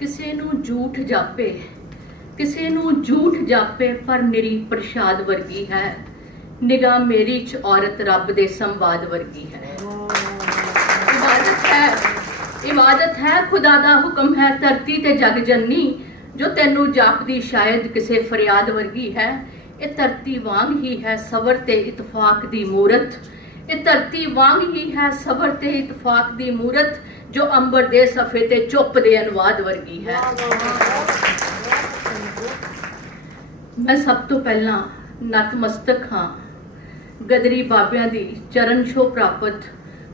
ਕਿਸੇ ਨੂੰ ਝੂਠ ਜਾਪੇ, ਕਿਸੇ ਨੂੰ ਝੂਠ ਜਾਪੇ, ਪਰ ਨਿਰੀ ਪ੍ਰਸ਼ਾਦ ਵਰਗੀ ਹੈ। ਨਿਗਾਹ ਮੇਰੀ ਚ ਔਰਤ ਰੱਬ ਦੇ ਸੰਵਾਦ ਵਰਗੀ ਹੈ। इबादत है खुदा दा हुक्म है, धरती ते जग जननी जो तेनू जापदी शायद किसे फरियाद वर्गी है। ये धरती वांग ही है सबर ते इतफाक दी मूरत, ये धरती वांग ही है सबर ते इतफाक दी मूरत, जो अंबर दे सफे ते चुप दे अनुवाद वर्गी है। मैं सब तो पहला नतमस्तक हाँ गदरी बाबियां दी चरण छो प्राप्त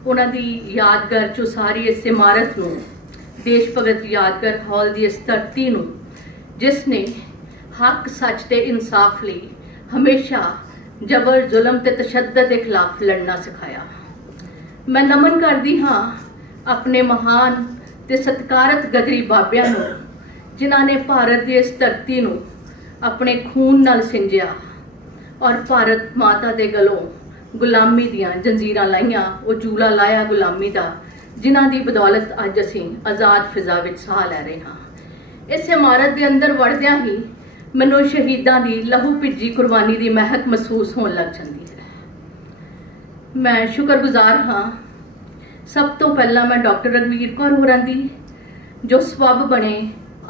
उन्हां दी यादगार चो सारी इस इमारत नूं, देश भगत यादगार हॉल दी इस धरती नूं जिसने हक सच ते इंसाफ लई हमेशा जबर जुल्म ते तशद्दद के खिलाफ लड़ना सिखाया। मैं नमन करदी हाँ अपने महान ते सत्कारत गदरी बाबियां नूं जिन्हां ने भारत दी इस धरती नूं अपने खून नाल सिंजिया और भारत माता दे गलों गुलामी दियां जंजीरां लाइयां, वो जूला लाया गुलामी दा, जिन्हां दी बदौलत अज असीं आज़ाद फिजा विच साह लै रहे हां। इस इमारत दे अंदर वड़दियां ही मैनूं शहीदां दी लहू भिजी कुर्बानी दी महक महसूस होण लग जांदी है। मैं शुक्रगुजार हाँ सब तो पहला मैं डॉक्टर रघवीर कौर होरां दी जो सबब बने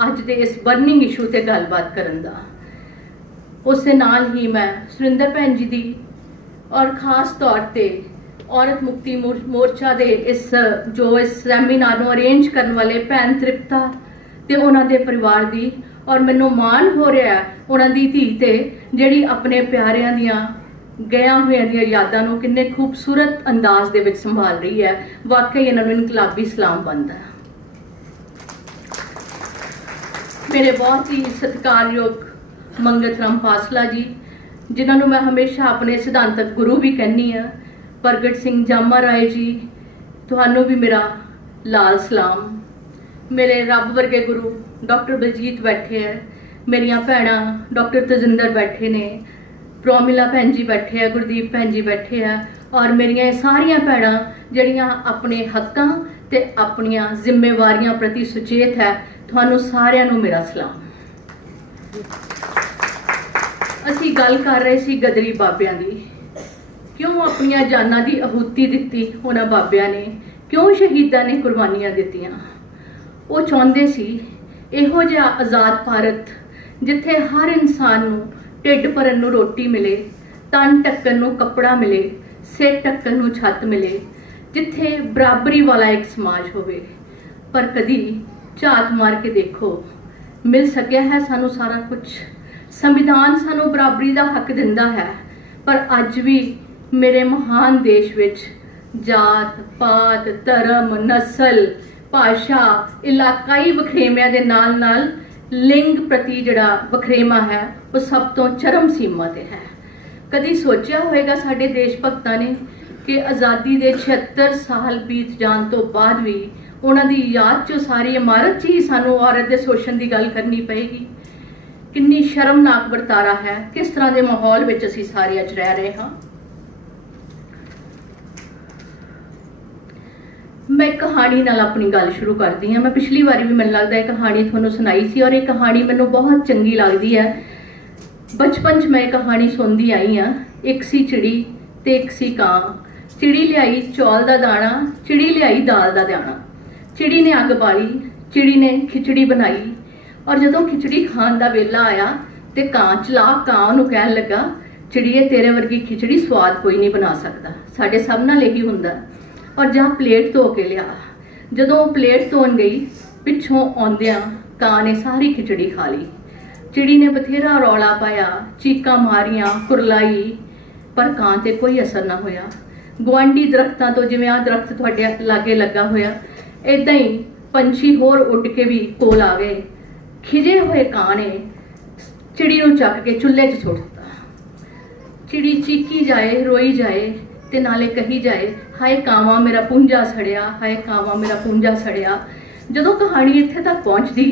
अज दे इस बर्निंग इशू ते गलबात करन दा। उस दे नाल ही मैं सुरिंदर भैन जी दी और खास तौर पे औरत मुक्ति मोर्चा दे इस सैमीनार नूं अरेंज करने वाले भैन तृप्ता ते उन्हां दे परिवार दी, और मैनूं माण हो रहा है उन्हां दी धी ते जिहड़ी अपने प्यारियां दियां गया होइयां दियां यादां नूं किन्ने खूबसूरत अंदाज दे विच संभाल रही है। वाकई इन्हां नूं इनकलाबी सलाम बनदा है। मेरे बहुत ही सत्कारयोग मंगत राम पासला जी जिन्हां नूं मैं हमेशा अपने सिद्धांतक गुरु भी कहनी हाँ, प्रगट सिंह जामा राय जी तुहानूं भी मेरा लाल सलाम। मेरे रब वर्गे गुरु डॉक्टर बलजीत बैठे है, मेरिया भैणां डॉक्टर तजिंदर बैठे ने, प्रोमिला भैन जी बैठे है, गुरदीप भैन जी बैठे है, और मेरिया सारिया भैणां जिहड़ियां अपने हक्कां ते अपनियां जिम्मेवारियां प्रति सुचेत है, तुहानूं सारियां नूं मेरा सलाम। असी गल कर रहे सी गदरी बाबियां दी, क्यों अपनियां जानां दी आहूति दित्ती उन्हां बाबियां ने, क्यों शहीदां ने कुर्बानियां दित्तियां। वो चाहुंदे सी इहो जिहा आज़ाद भारत जिथे हर इंसान नूं ढिड भरन नूं रोटी मिले, तन ढक्कन नूं कपड़ा मिले, सिर ढक्कन नूं छत मिले, जिथे बराबरी वाला एक समाज होवे। पर कदी झात मार के देखो मिल सकिया है सानू सारा कुछ। संविधान सानू बराबरी का हक दिंदा है, पर अज भी मेरे महान देश विच जात पात धर्म नस्ल भाषा इलाकाई वखरेविਆਂ ਦੇ ਨਾਲ लिंग प्रति जिहड़ा वखरेवा है वो सब तो चरम सीमा ते है। कदी सोचा होएगा साडे देश भगतां ने कि आज़ादी के 76 साल बीत जान तो बाद भी उन्हां दी याद चो सारी इमारत च ही सानू औरत दे शोषण की गल करनी पेगी। किन्नी शर्मनाक वरतारा है, किस तरह के माहौल विच असीं सारे अज रह रहे हाँ। मैं कहानी नाल अपनी गल शुरू करती हाँ। मैं पिछली बारी भी मैनूं लगदा है कहानी तुहानूं सुनाई सी, और ये कहानी मैनूं बहुत चंगी लगदी है। बचपन च मैं कहानी सुनदी आई हाँ। एक सी चिड़ी ते एक सी कां, चिड़ी लियाई चौल दा दाना, चिड़ी लियाई दाल दा दाना। चिड़ी ने अग बाली, चिड़ी ने खिचड़ी बनाई, और जदों खिचड़ी खाण दा वेला आया तो कां चलाक कां नूं कहण लगा, चिड़िए तेरे वर्गी खिचड़ी स्वाद कोई नहीं बना सकता, साडे सब नाल यही हुंदा, और जा प्लेट धो के लिया। जदों प्लेट धोन गई पिछों आउंदियां कां ने सारी खिचड़ी खा ली। चिड़ी ने बथेरा रौला पाया, चीकां मारियां, कुरलाई, पर कां ते कोई असर ना होया। गुआंढी दरख्तां तो जिवें आ दरख्त तुहाडे लागे लगा होया, इदां ही पंछी होर उड़ के भी कोल आ गए। खिजे हुए कां ने चिड़ी नूं चक के चुल्हे च सुट दिता। चिड़ी चीकी जाए, रोई जाए ते नाले कही जाए, हाय कावां मेरा पूंजा सड़िया, हाय कावां मेरा पूंजा सड़िया। जदों कहानी इत्थे तक पहुंचदी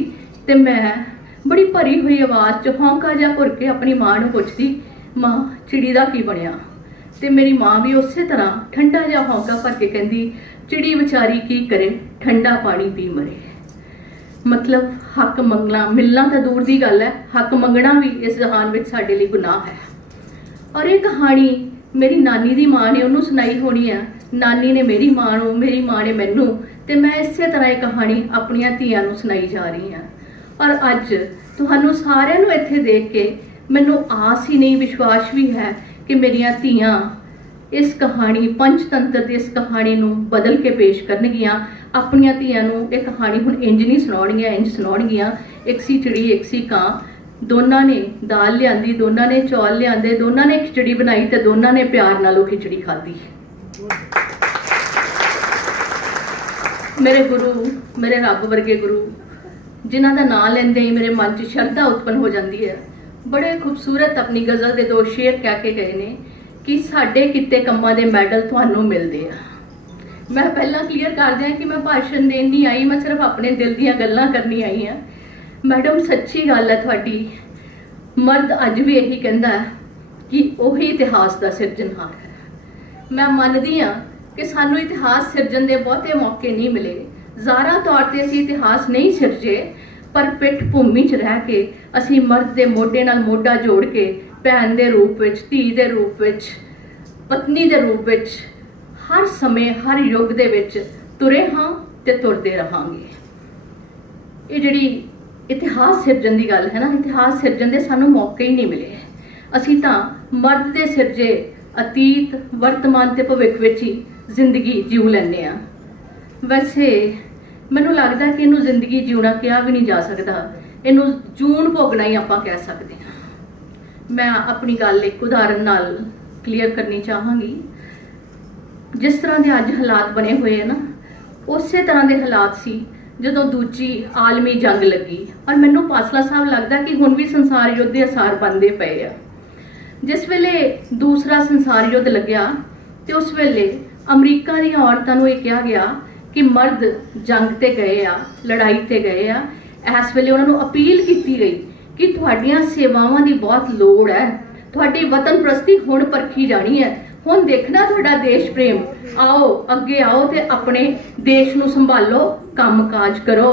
ते मैं बड़ी भरी हुई आवाज़ च हौंका जा भुर के अपनी मां नूं पुछदी, मां चिड़ी दा की बनिया। ते मेरी मां भी उस तरह ठंडा जा हौंका भर के कहंदी, चिड़ी विचारी की करे, ठंडा पानी पी मरे। मतलब हक मंगना मिलना तो दूर की गल है, हक मंगना भी इस जहान में साडे लिए गुनाह है। और ये कहानी मेरी नानी दी माँ ने उन्होंने सुनाई होनी है, नानी ने मेरी माँ नूं, मेरी माँ ने मैनू, ते मैं इस तरह ये कहानी अपनियां धीआं नूं सुनाई जा रही हाँ। और अज तुहानूं सारिआं नूं इत्थे देख के मैनू आस ही नहीं, विश्वास भी है कि मेरियां धीआं इस कहानी पंचतंत्र की इस कहानी नूं बदल के पेश करनगियां। अपनियां धीआं नूं ये कहानी हुण इंज नहीं सुणाउणगियां, इंज सुणाउणगियां एक सी चिड़ी एक सी कां, दोनों ने दाल लियांदी, दोनों ने चौल लियांदे, दोनों ने खिचड़ी बनाई ते दोनों ने प्यार नालों खिचड़ी खाधी। मेरे गुरु, मेरे रब वर्गे गुरु जिन्हां दा नाम लैंदे ही मेरे मन च शरधा उत्पन्न हो जाती है, बड़े खूबसूरत अपनी गज़ल के 2 शेर कह के गए ने कि साडे किते कम्मां दे मैडल तुहानूं मिलदे आ। मैं पहला क्लीयर कर दियां कि मैं भाषण देन नहीं आई, मैं सिर्फ अपने दिल दीयां गल्लां करनी आई हाँ। मैडम सच्ची गल है तुहाडी, मर्द अज भी यही कहता है कि उही इतिहास का सिरजनहार है। मैं मानदी हाँ कि सानू इतिहास सिरजन के बहुते मौके नहीं मिले, ज़ारा तौर पर असी इतिहास नहीं सिरजे, पर पिठ भूमि च रह के असी मर्द के मोढे नाल मोढा जोड़ के भैन के रूप में, धी के रूप में, पत्नी के रूप में हर समय हर युग दे विच तुरे हाँ ते तुरते रहांगे। ये जिहड़ी इतिहास सिरजन की गल है ना, इतिहास सिरजन के सानू मौके ही नहीं मिले। असी तां मर्द के सिरजे अतीत वर्तमान ते भविख विच ही जिंदगी जीव लैंदे आ। वैसे मैनू लगता कि इनू जिंदगी जीना कहा भी नहीं जा सकता, इनू जून भोगना ही आपां कह सकते हैं। मैं अपनी गल एक उदाहरण नाल क्लीयर करनी चाहांगी। जिस तरह के अज हालात बने हुए हैं ना, उस तरह के हालात सी जदों दूजी आलमी जंग लगी, और मैनू पासला साहब लगता कि हुण भी संसार युद्ध के असार बनते पे आ। जिस वेले दूसरा संसार युद्ध लग्या तो उस वेले अमरीका दी औरतां नूं यह कहा गया कि मर्द जंग ते गए आ, लड़ाई ते गए आ, इस वेले उन्होंने अपील की गई कि तुहाडियां सेवावां दी बहुत लोड़ है, तुहाडी वतन प्रस्ती हुण परखी जानी है, हुण देखना तुहाडा देश प्रेम, आओ अगे आओ ते अपने देश नूं संभालो, काम काज करो,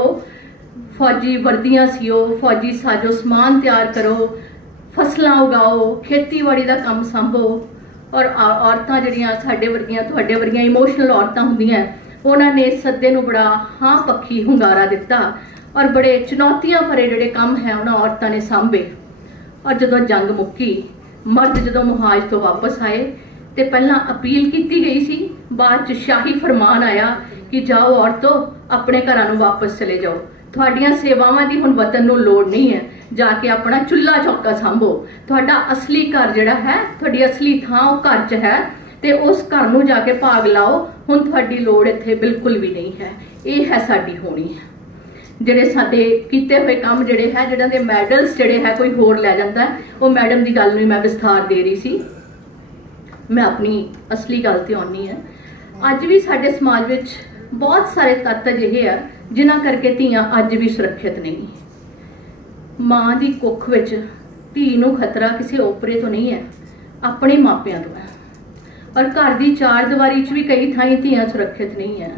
फौजी वर्दियां सीओ, फौजी साजो समान तैयार करो, फसलां उगाओ, खेतीबाड़ी का काम संभो। और औरतां जिहड़ियां साडे वर्गियां तुहाडे वर्गियां इमोशनल औरतां हुंदियां, उन्होंने सद्दे नूं बड़ा हाँ पक्षी हुंगारा दिता और बड़े चुनौतियां भरे जिहड़े काम है उन्हां औरतां ने सांभे। और जदों जंग मुक्की, मर्द जदों मुहाज तो वापस आए तो पहला अपील की गई सी, बाद च शाही फरमान आया कि जाओ औरतों अपने घरां नूं वापस चले जाओ, तुहाडियां सेवावां दी हुण वतन नूं लोड़ नहीं है, जाके अपना चुल्ला चौका सांभो, तुहाडा असली घर जिहड़ा है, तुहाडी असली थां वो घर च है, ते उस घर नूं जाके भाग लाओ, हुण तुहाडी लोड़ इत्थे बिल्कुल भी नहीं है। ये है साडी होनी है। जिहड़े साडे कीते हुए काम जिहड़े है, जिहड़ां दे मैडल्स जिहड़े है कोई होर लै जांदा है, वो मैडम दी गल नूं मैं विस्तार दे रही सी। मैं अपनी असली गल ते आउणी है। अज भी साडे समाज विच बहुत सारे तत्त अजिहे आ जिन्हां करके धीआं अज भी सुरक्षित नहीं। माँ की कुख विच धी नूं खतरा किसी ओपरे तो नहीं है, अपने मापियां तो है। और घर की चार दीवारी च भी कई थाई धीआं सुरक्षित नहीं है,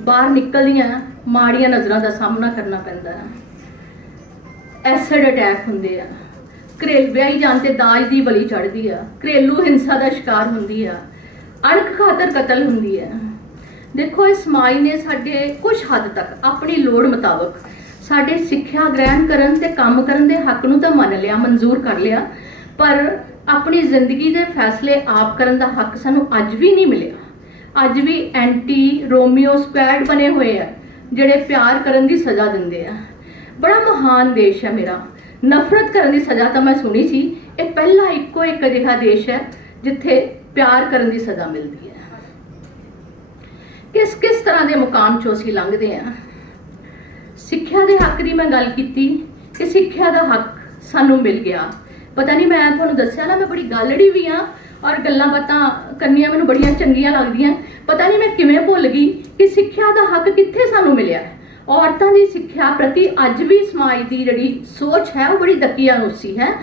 बाहर निकलदियां माड़ियां नज़रां का सामना करना पैंदा है, एसिड अटैक हुंदे आ, घरेलू ब्याही जानते दाज की बली चढ़ती है, घरेलू हिंसा का शिकार होंदी है, अणख खातर कतल होंदी है। देखो इस समाज ने साडे कुछ हद तक अपनी लोड़ मुताबक साडे सिक्ख्या ग्रहण करन ते काम करन दे हक नूं तां मन लिया, मंजूर कर लिया, पर अपनी जिंदगी के फैसले आप करन दा हक सानूं अज भी नहीं मिलिया। अज भी एंटी रोमियो स्क्वाड बने हुए हैं जिहड़े प्यार करन दी सज़ा दिंदे आ। बड़ा महान देश है मेरा, नफरत करन दी सज़ा तो मैं सुनी सी, ये पहला इक्को एक अजिहा देश है जिथे प्यार करन दी सज़ा मिलती है। किस किस तरह के मुकाम चों असीं लंघदे हैं। सिक्ख्या के हक की मैं गल की कि सिक्ख्या का हक सानू मिल गया। पता नहीं मैं तुहानूं दस्सिया ना, मैं बड़ी गालड़ी भी हाँ और गल्लां बातां करनियां मैनूं बड़ियां चंगियां लगदियां। पता नहीं मैं किवें भुल गई कि सिक्ख्या का हक कित्थे सानू मिलिया। औरतां दी सिक्ख्या प्रति अज भी समाज की जिहड़ी सोच है वो बड़ी दकियानूसी है।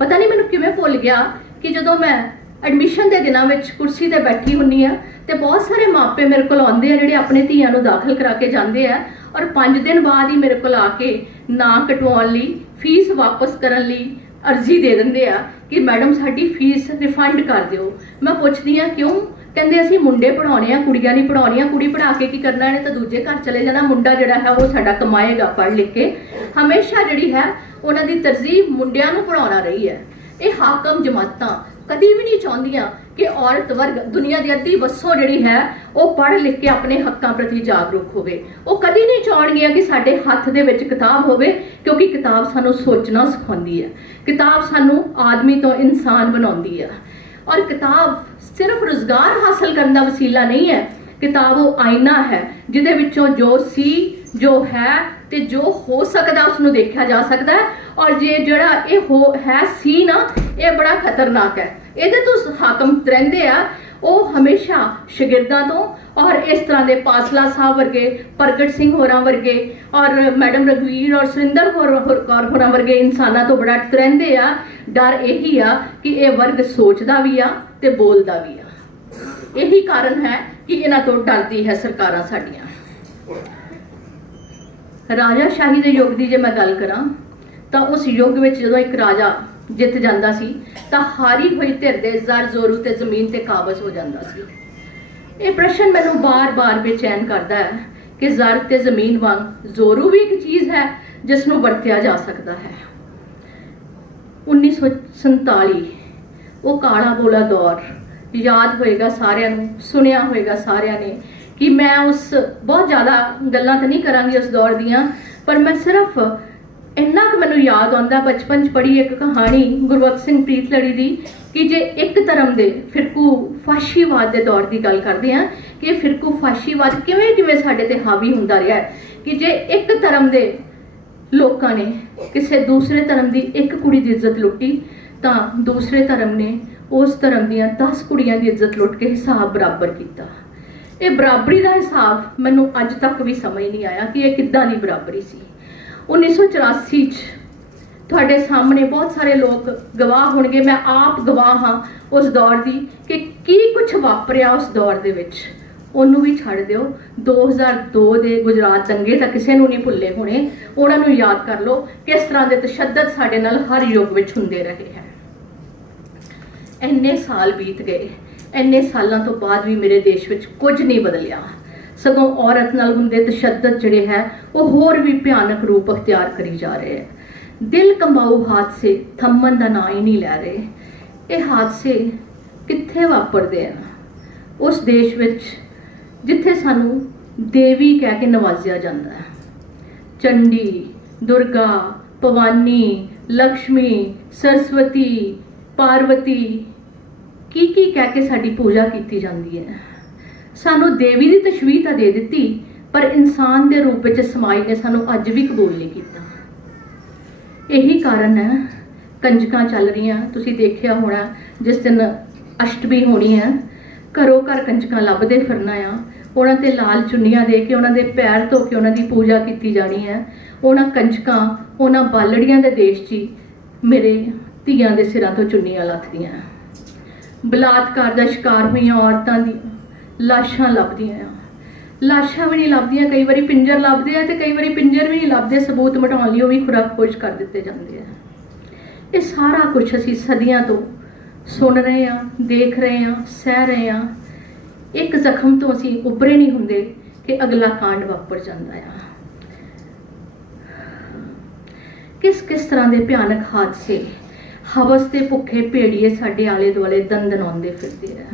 पता नहीं मैनूं किवें भुल गया कि जदों मैं ਐਡਮਿਸ਼ਨ ਦੇ ਦਿਨਾਂ ਵਿੱਚ ਕੁਰਸੀ ਤੇ ਬੈਠੀ ਹੁੰਨੀ ਆ ਤੇ ਬਹੁਤ ਸਾਰੇ ਮਾਪੇ ਮੇਰੇ ਕੋਲ ਆਉਂਦੇ ਆ ਜਿਹੜੇ ਆਪਣੇ ਧੀਆਂ ਨੂੰ ਦਾਖਲ ਕਰਾ ਕੇ ਜਾਂਦੇ ਆ ਔਰ 5 ਦਿਨ ਬਾਅਦ ਹੀ ਮੇਰੇ ਕੋਲ ਆ ਕੇ ਨਾਂ ਕਟਵਾਉਣ ਲਈ ਫੀਸ ਵਾਪਸ ਕਰਨ ਲਈ ਅਰਜ਼ੀ ਦੇ ਦਿੰਦੇ ਆ ਕਿ ਮੈਡਮ ਸਾਡੀ ਫੀਸ ਰਿਫੰਡ ਕਰ ਦਿਓ। ਮੈਂ ਪੁੱਛਦੀ ਆ ਕਿਉਂ? ਕਹਿੰਦੇ ਅਸੀਂ ਮੁੰਡੇ ਪੜਾਉਣੇ ਆ, ਕੁੜੀਆਂ ਨਹੀਂ ਪੜਾਉਣੀਆਂ। ਕੁੜੀ ਪੜਾ ਕੇ ਕੀ ਕਰਨਾ, ਇਹਨੇ ਤਾਂ ਦੂਜੇ ਘਰ ਚਲੇ ਜਾਣਾ। ਮੁੰਡਾ ਜਿਹੜਾ ਹੈ ਉਹ ਸਾਡਾ ਕਮਾਏਗਾ ਪੜ੍ਹ ਲਿਖ ਕੇ। ਹਮੇਸ਼ਾ ਜਿਹੜੀ ਹੈ ਉਹਨਾਂ ਦੀ ਤਰਜੀਹ ਮੁੰਡਿਆਂ ਨੂੰ ਪੜਾਉਣਾ ਰਹੀ ਹੈ। ਇਹ ਹਾਕਮ ਜਮਾਤਾਂ ਕਦੀ ਵੀ ਨਹੀਂ ਚਾਹੁੰਦੀਆਂ ਕਿ ਔਰਤ ਵਰਗ, ਦੁਨੀਆ ਦੀ ਅੱਧੀ ਵਸੋਂ ਜਿਹੜੀ ਹੈ ਉਹ ਪੜ੍ਹ ਲਿਖ ਕੇ ਆਪਣੇ ਹੱਕਾਂ ਪ੍ਰਤੀ ਜਾਗਰੂਕ ਹੋਵੇ। ਉਹ ਕਦੀ ਨਹੀਂ ਚਾਹਣਗੀਆਂ ਕਿ ਸਾਡੇ ਹੱਥ ਦੇ ਵਿੱਚ ਕਿਤਾਬ ਹੋਵੇ, ਕਿਉਂਕਿ ਕਿਤਾਬ ਸਾਨੂੰ ਸੋਚਣਾ ਸਿਖਾਉਂਦੀ ਹੈ। ਕਿਤਾਬ ਸਾਨੂੰ ਆਦਮੀ ਤੋਂ ਇਨਸਾਨ ਬਣਾਉਂਦੀ ਹੈ। ਔਰ ਕਿਤਾਬ ਸਿਰਫ ਰੁਜ਼ਗਾਰ ਹਾਸਲ ਕਰਨ ਦਾ ਵਸੀਲਾ ਨਹੀਂ ਹੈ। ਕਿਤਾਬ ਉਹ ਆਇਨਾ ਹੈ ਜਿਹਦੇ ਵਿੱਚੋਂ ਜੋ ਸੀ, ਜੋ ਹੈ ਤੇ ਜੋ ਹੋ ਸਕਦਾ ਉਸ ਨੂੰ ਦੇਖਿਆ ਜਾ ਸਕਦਾ ਹੈ। ਔਰ ਜੇ ਜਿਹੜਾ ਇਹ ਹੈ ਸੀ ਨਾ, ਇਹ ਬੜਾ ਖਤਰਨਾਕ ਹੈ। ਇਹਦੇ ਤੋਂ ਹਾਕਮ ਰਹਿੰਦੇ ਆ ਉਹ ਹਮੇਸ਼ਾ ਸ਼ਾਗਿਰਦਾਂ ਤੋਂ ਔਰ ਇਸ ਤਰ੍ਹਾਂ ਦੇ ਪਾਸਲਾ ਸਾਹਿਬ ਵਰਗੇ, ਪ੍ਰਗਟ ਸਿੰਘ ਹੋਰਾਂ ਵਰਗੇ ਔਰ ਮੈਡਮ ਰਘਵੀਰ ਔਰ ਸੁਰਿੰਦਰ ਕੌਰ ਹੋਰਾਂ ਵਰਗੇ ਇਨਸਾਨਾਂ ਤੋਂ ਬੜਾ ਰਹਿੰਦੇ ਆ। ਡਰ ਇਹੀ ਆ ਕਿ ਇਹ ਵਰਗ ਸੋਚਦਾ ਵੀ ਆ ਤੇ ਬੋਲਦਾ ਵੀ ਆ। ਇਹੀ ਕਾਰਨ ਹੈ ਕਿ ਇਹਨਾਂ ਤੋਂ ਡਰਦੀ ਹੈ ਸਰਕਾਰਾਂ ਸਾਡੀਆਂ। ਰਾਜਾ ਸ਼ਾਹੀ ਦੇ ਯੁੱਗ ਦੀ ਜੇ ਮੈਂ ਗੱਲ ਕਰਾਂ ਤਾਂ ਉਸ ਯੁੱਗ ਵਿੱਚ ਜਦੋਂ ਇੱਕ ਰਾਜਾ ਜਿੱਤ ਜਾਂਦਾ ਸੀ ਤਾਂ ਹਾਰੀ ਹੋਈ ਧਿਰ ਦੇ ਜ਼ਰ ਜ਼ੋਰੂ ਤੇ ਜ਼ਮੀਨ ਤੇ ਕਾਬਜ਼ ਹੋ ਜਾਂਦਾ ਸੀ। ਇਹ ਪ੍ਰਸ਼ਨ ਮੈਨੂੰ ਬਾਰ-ਬਾਰ ਬੇਚੈਨ ਕਰਦਾ ਹੈ ਕਿ ਜ਼ਰ ਤੇ ਜ਼ਮੀਨ ਵਾਂਗ ਜ਼ੋਰੂ ਵੀ ਇੱਕ ਚੀਜ਼ ਹੈ ਜਿਸ ਨੂੰ ਵਰਤਿਆ ਜਾ ਸਕਦਾ ਹੈ। 1947 ਉਹ ਕਾਲਾ ਬੋਲਾ ਦੌਰ ਯਾਦ ਹੋਏਗਾ ਸਾਰਿਆਂ ਨੂੰ, ਸੁਣਿਆ ਹੋਏਗਾ ਸਾਰਿਆਂ ਨੇ ਕਿ ਮੈਂ ਉਸ ਬਹੁਤ ਜ਼ਿਆਦਾ ਗੱਲਾਂ ਤਾਂ ਨਹੀਂ ਕਰਾਂਗੀ ਉਸ ਦੌਰ ਦੀਆਂ, ਪਰ ਮੈਂ ਸਿਰਫ ਇੰਨਾ ਕੁ ਮੈਨੂੰ ਯਾਦ ਆਉਂਦਾ ਬਚਪਨ 'ਚ ਪੜ੍ਹੀ ਇੱਕ ਕਹਾਣੀ ਗੁਰਬਖਸ਼ ਸਿੰਘ ਪ੍ਰੀਤਲੜੀ ਦੀ ਕਿ ਜੇ ਇੱਕ ਧਰਮ ਦੇ ਫਿਰਕੂ ਫਾਸ਼ੀਵਾਦ ਦੇ ਦੌਰ ਦੀ ਗੱਲ ਕਰਦੇ ਹਾਂ ਕਿ ਇਹ ਫਿਰਕੂ ਫਾਸ਼ੀਵਾਦ ਕਿਵੇਂ ਸਾਡੇ ਤੇ ਹਾਵੀ ਹੁੰਦਾ ਰਿਹਾ ਹੈ ਕਿ ਜੇ ਇੱਕ ਧਰਮ ਦੇ ਲੋਕਾਂ ਨੇ ਕਿਸੇ ਦੂਸਰੇ ਧਰਮ ਦੀ ਇੱਕ ਕੁੜੀ ਦੀ ਇੱਜ਼ਤ ਲੁੱਟੀ ਤਾਂ ਦੂਸਰੇ ਧਰਮ ਨੇ ਉਸ ਧਰਮ ਦੀਆਂ 10 ਕੁੜੀਆਂ ਦੀ ਇੱਜ਼ਤ ਲੁੱਟ ਕੇ ਹਿਸਾਬ ਬਰਾਬਰ ਕੀਤਾ। ਇਹ ਬਰਾਬਰੀ ਦਾ ਹਿਸਾਬ ਮੈਨੂੰ ਅੱਜ ਤੱਕ ਵੀ ਸਮਝ ਨਹੀਂ ਆਇਆ ਕਿ ਇਹ ਕਿੱਦਾਂ ਦੀ ਬਰਾਬਰੀ ਸੀ। 1984 'ਚ ਤੁਹਾਡੇ ਸਾਹਮਣੇ ਬਹੁਤ ਸਾਰੇ ਲੋਕ ਗਵਾਹ ਹੋਣਗੇ, ਮੈਂ ਆਪ ਗਵਾਹ ਹਾਂ ਉਸ ਦੌਰ ਦੀ ਕਿ ਕੀ ਕੁਝ ਵਾਪਰਿਆ ਉਸ ਦੌਰ ਦੇ ਵਿੱਚ। ਉਹਨੂੰ ਵੀ ਛੱਡ ਦਿਓ, 2002 ਦੇ ਗੁਜਰਾਤ ਦੰਗੇ ਤਾਂ ਕਿਸੇ ਨੂੰ ਨਹੀਂ ਭੁੱਲੇ ਹੋਣੇ। ਉਹਨਾਂ ਨੂੰ ਯਾਦ ਕਰ ਲਓ ਕਿਸ ਤਰ੍ਹਾਂ ਦੇ ਤਸ਼ੱਦਦ ਸਾਡੇ ਨਾਲ ਹਰ ਯੁੱਗ ਵਿੱਚ ਹੁੰਦੇ ਰਹੇ ਹੈ। ਇੰਨੇ ਸਾਲ ਬੀਤ ਗਏ, ਇੰਨੇ ਸਾਲਾਂ ਤੋਂ ਬਾਅਦ ਵੀ ਮੇਰੇ ਦੇਸ਼ ਵਿੱਚ ਕੁਝ ਨਹੀਂ ਬਦਲਿਆ, ਸਗੋਂ ਔਰਤ ਨਾਲ ਹੁੰਦੇ ਤਸ਼ੱਦਦ ਜਿਹੜੇ ਹੈ ਉਹ ਹੋਰ ਵੀ ਭਿਆਨਕ ਰੂਪ ਅਖਤਿਆਰ ਕਰੀ ਜਾ ਰਹੇ ਹੈ। ਦਿਲ ਕੰਬਾਊ ਹਾਦਸੇ ਥੰਮਣ ਦਾ ਨਾਂ ਹੀ ਨਹੀਂ ਲੈ ਰਹੇ। ਇਹ ਹਾਦਸੇ ਕਿੱਥੇ ਵਾਪਰਦੇ ਆ? ਉਸ ਦੇਸ਼ ਵਿੱਚ ਜਿੱਥੇ ਸਾਨੂੰ ਦੇਵੀ ਕਹਿ ਕੇ ਨਵਾਜ਼ਿਆ ਜਾਂਦਾ ਹੈ। ਚੰਡੀ, ਦੁਰਗਾ, ਭਵਾਨੀ, ਲਕਸ਼ਮੀ, ਸਰਸਵਤੀ, ਪਾਰਵਤੀ ਕੀ ਕਹਿ ਕੇ ਸਾਡੀ ਪੂਜਾ ਕੀਤੀ ਜਾਂਦੀ ਹੈ। ਸਾਨੂੰ ਦੇਵੀ ਦੀ ਤਸ਼ਵੀਹ ਤਾਂ ਦੇ ਦਿੱਤੀ ਪਰ ਇਨਸਾਨ ਦੇ ਰੂਪ ਵਿੱਚ ਸਮਾਜ ਨੇ ਸਾਨੂੰ ਅੱਜ ਵੀ ਕਬੂਲ ਨਹੀਂ ਕੀਤਾ। ਇਹੀ ਕਾਰਨ ਹੈ ਕੰਜਕਾਂ ਚੱਲ ਰਹੀਆਂ, ਤੁਸੀਂ ਦੇਖਿਆ ਹੋਣਾ ਜਿਸ ਦਿਨ ਅਸ਼ਟਮੀ ਹੋਣੀ ਹੈ ਘਰੋਂ ਘਰ ਕੰਜਕਾਂ ਲੱਭਦੇ ਫਿਰਨਾ ਆ। ਉਹਨਾਂ ਤੇ ਲਾਲ ਚੁੰਨੀਆਂ ਦੇ ਕੇ ਉਹਨਾਂ ਦੇ ਪੈਰ ਧੋ ਕੇ ਉਹਨਾਂ ਦੀ ਪੂਜਾ ਕੀਤੀ ਜਾਣੀ ਹੈ। ਉਹਨਾਂ ਕੰਜਕਾਂ ਉਹਨਾਂ ਬਾਲੜੀਆਂ ਦੇ ਦੇਸ਼ 'ਚ ਹੀ ਮੇਰੇ ਧੀਆਂ ਦੇ ਸਿਰਾਂ ਤੋਂ ਚੁੰਨੀਆਂ ਲੱਥਦੀਆਂ। ਬਲਾਤਕਾਰ ਦਾ ਸ਼ਿਕਾਰ ਹੋਈਆਂ ਔਰਤਾਂ ਦੀ ਲਾਸ਼ਾਂ ਲੱਭਦੀਆਂ ਆ। ਲਾਸ਼ਾਂ ਵੀ ਨਹੀਂ ਲੱਭਦੀਆਂ, ਕਈ ਵਾਰੀ ਪਿੰਜਰ ਲੱਭਦੇ ਆ ਤੇ ਕਈ ਵਾਰੀ ਪਿੰਜਰ ਵੀ ਨਹੀਂ ਲੱਭਦੇ। ਸਬੂਤ ਮਿਟਾਉਣ ਲਈ ਉਹ ਵੀ ਖੁਰਾਕ-ਖੋਜ ਕਰ ਦਿੱਤੇ ਜਾਂਦੇ ਆ। ਇਹ ਸਾਰਾ ਕੁਝ ਅਸੀਂ ਸਦੀਆਂ ਤੋਂ ਸੁਣ ਰਹੇ ਹਾਂ, ਦੇਖ ਰਹੇ ਹਾਂ, ਸਹਿ ਰਹੇ ਹਾਂ। ਇੱਕ ਜ਼ਖਮ ਤੋਂ ਅਸੀਂ ਉੱਭਰੇ ਨਹੀਂ ਹੁੰਦੇ ਕਿ ਅਗਲਾ ਕਾਂਡ ਵਾਪਰ ਜਾਂਦਾ ਆ। ਕਿਸ ਤਰ੍ਹਾਂ ਦੇ ਭਿਆਨਕ ਹਾਦਸੇ, ਹਵਸ ਤੇ ਭੁੱਖੇ ਭੇੜੀਏ ਸਾਡੇ ਆਲੇ ਦੁਆਲੇ ਦੰਦਨਾਉਂਦੇ ਫਿਰਦੇ ਆ।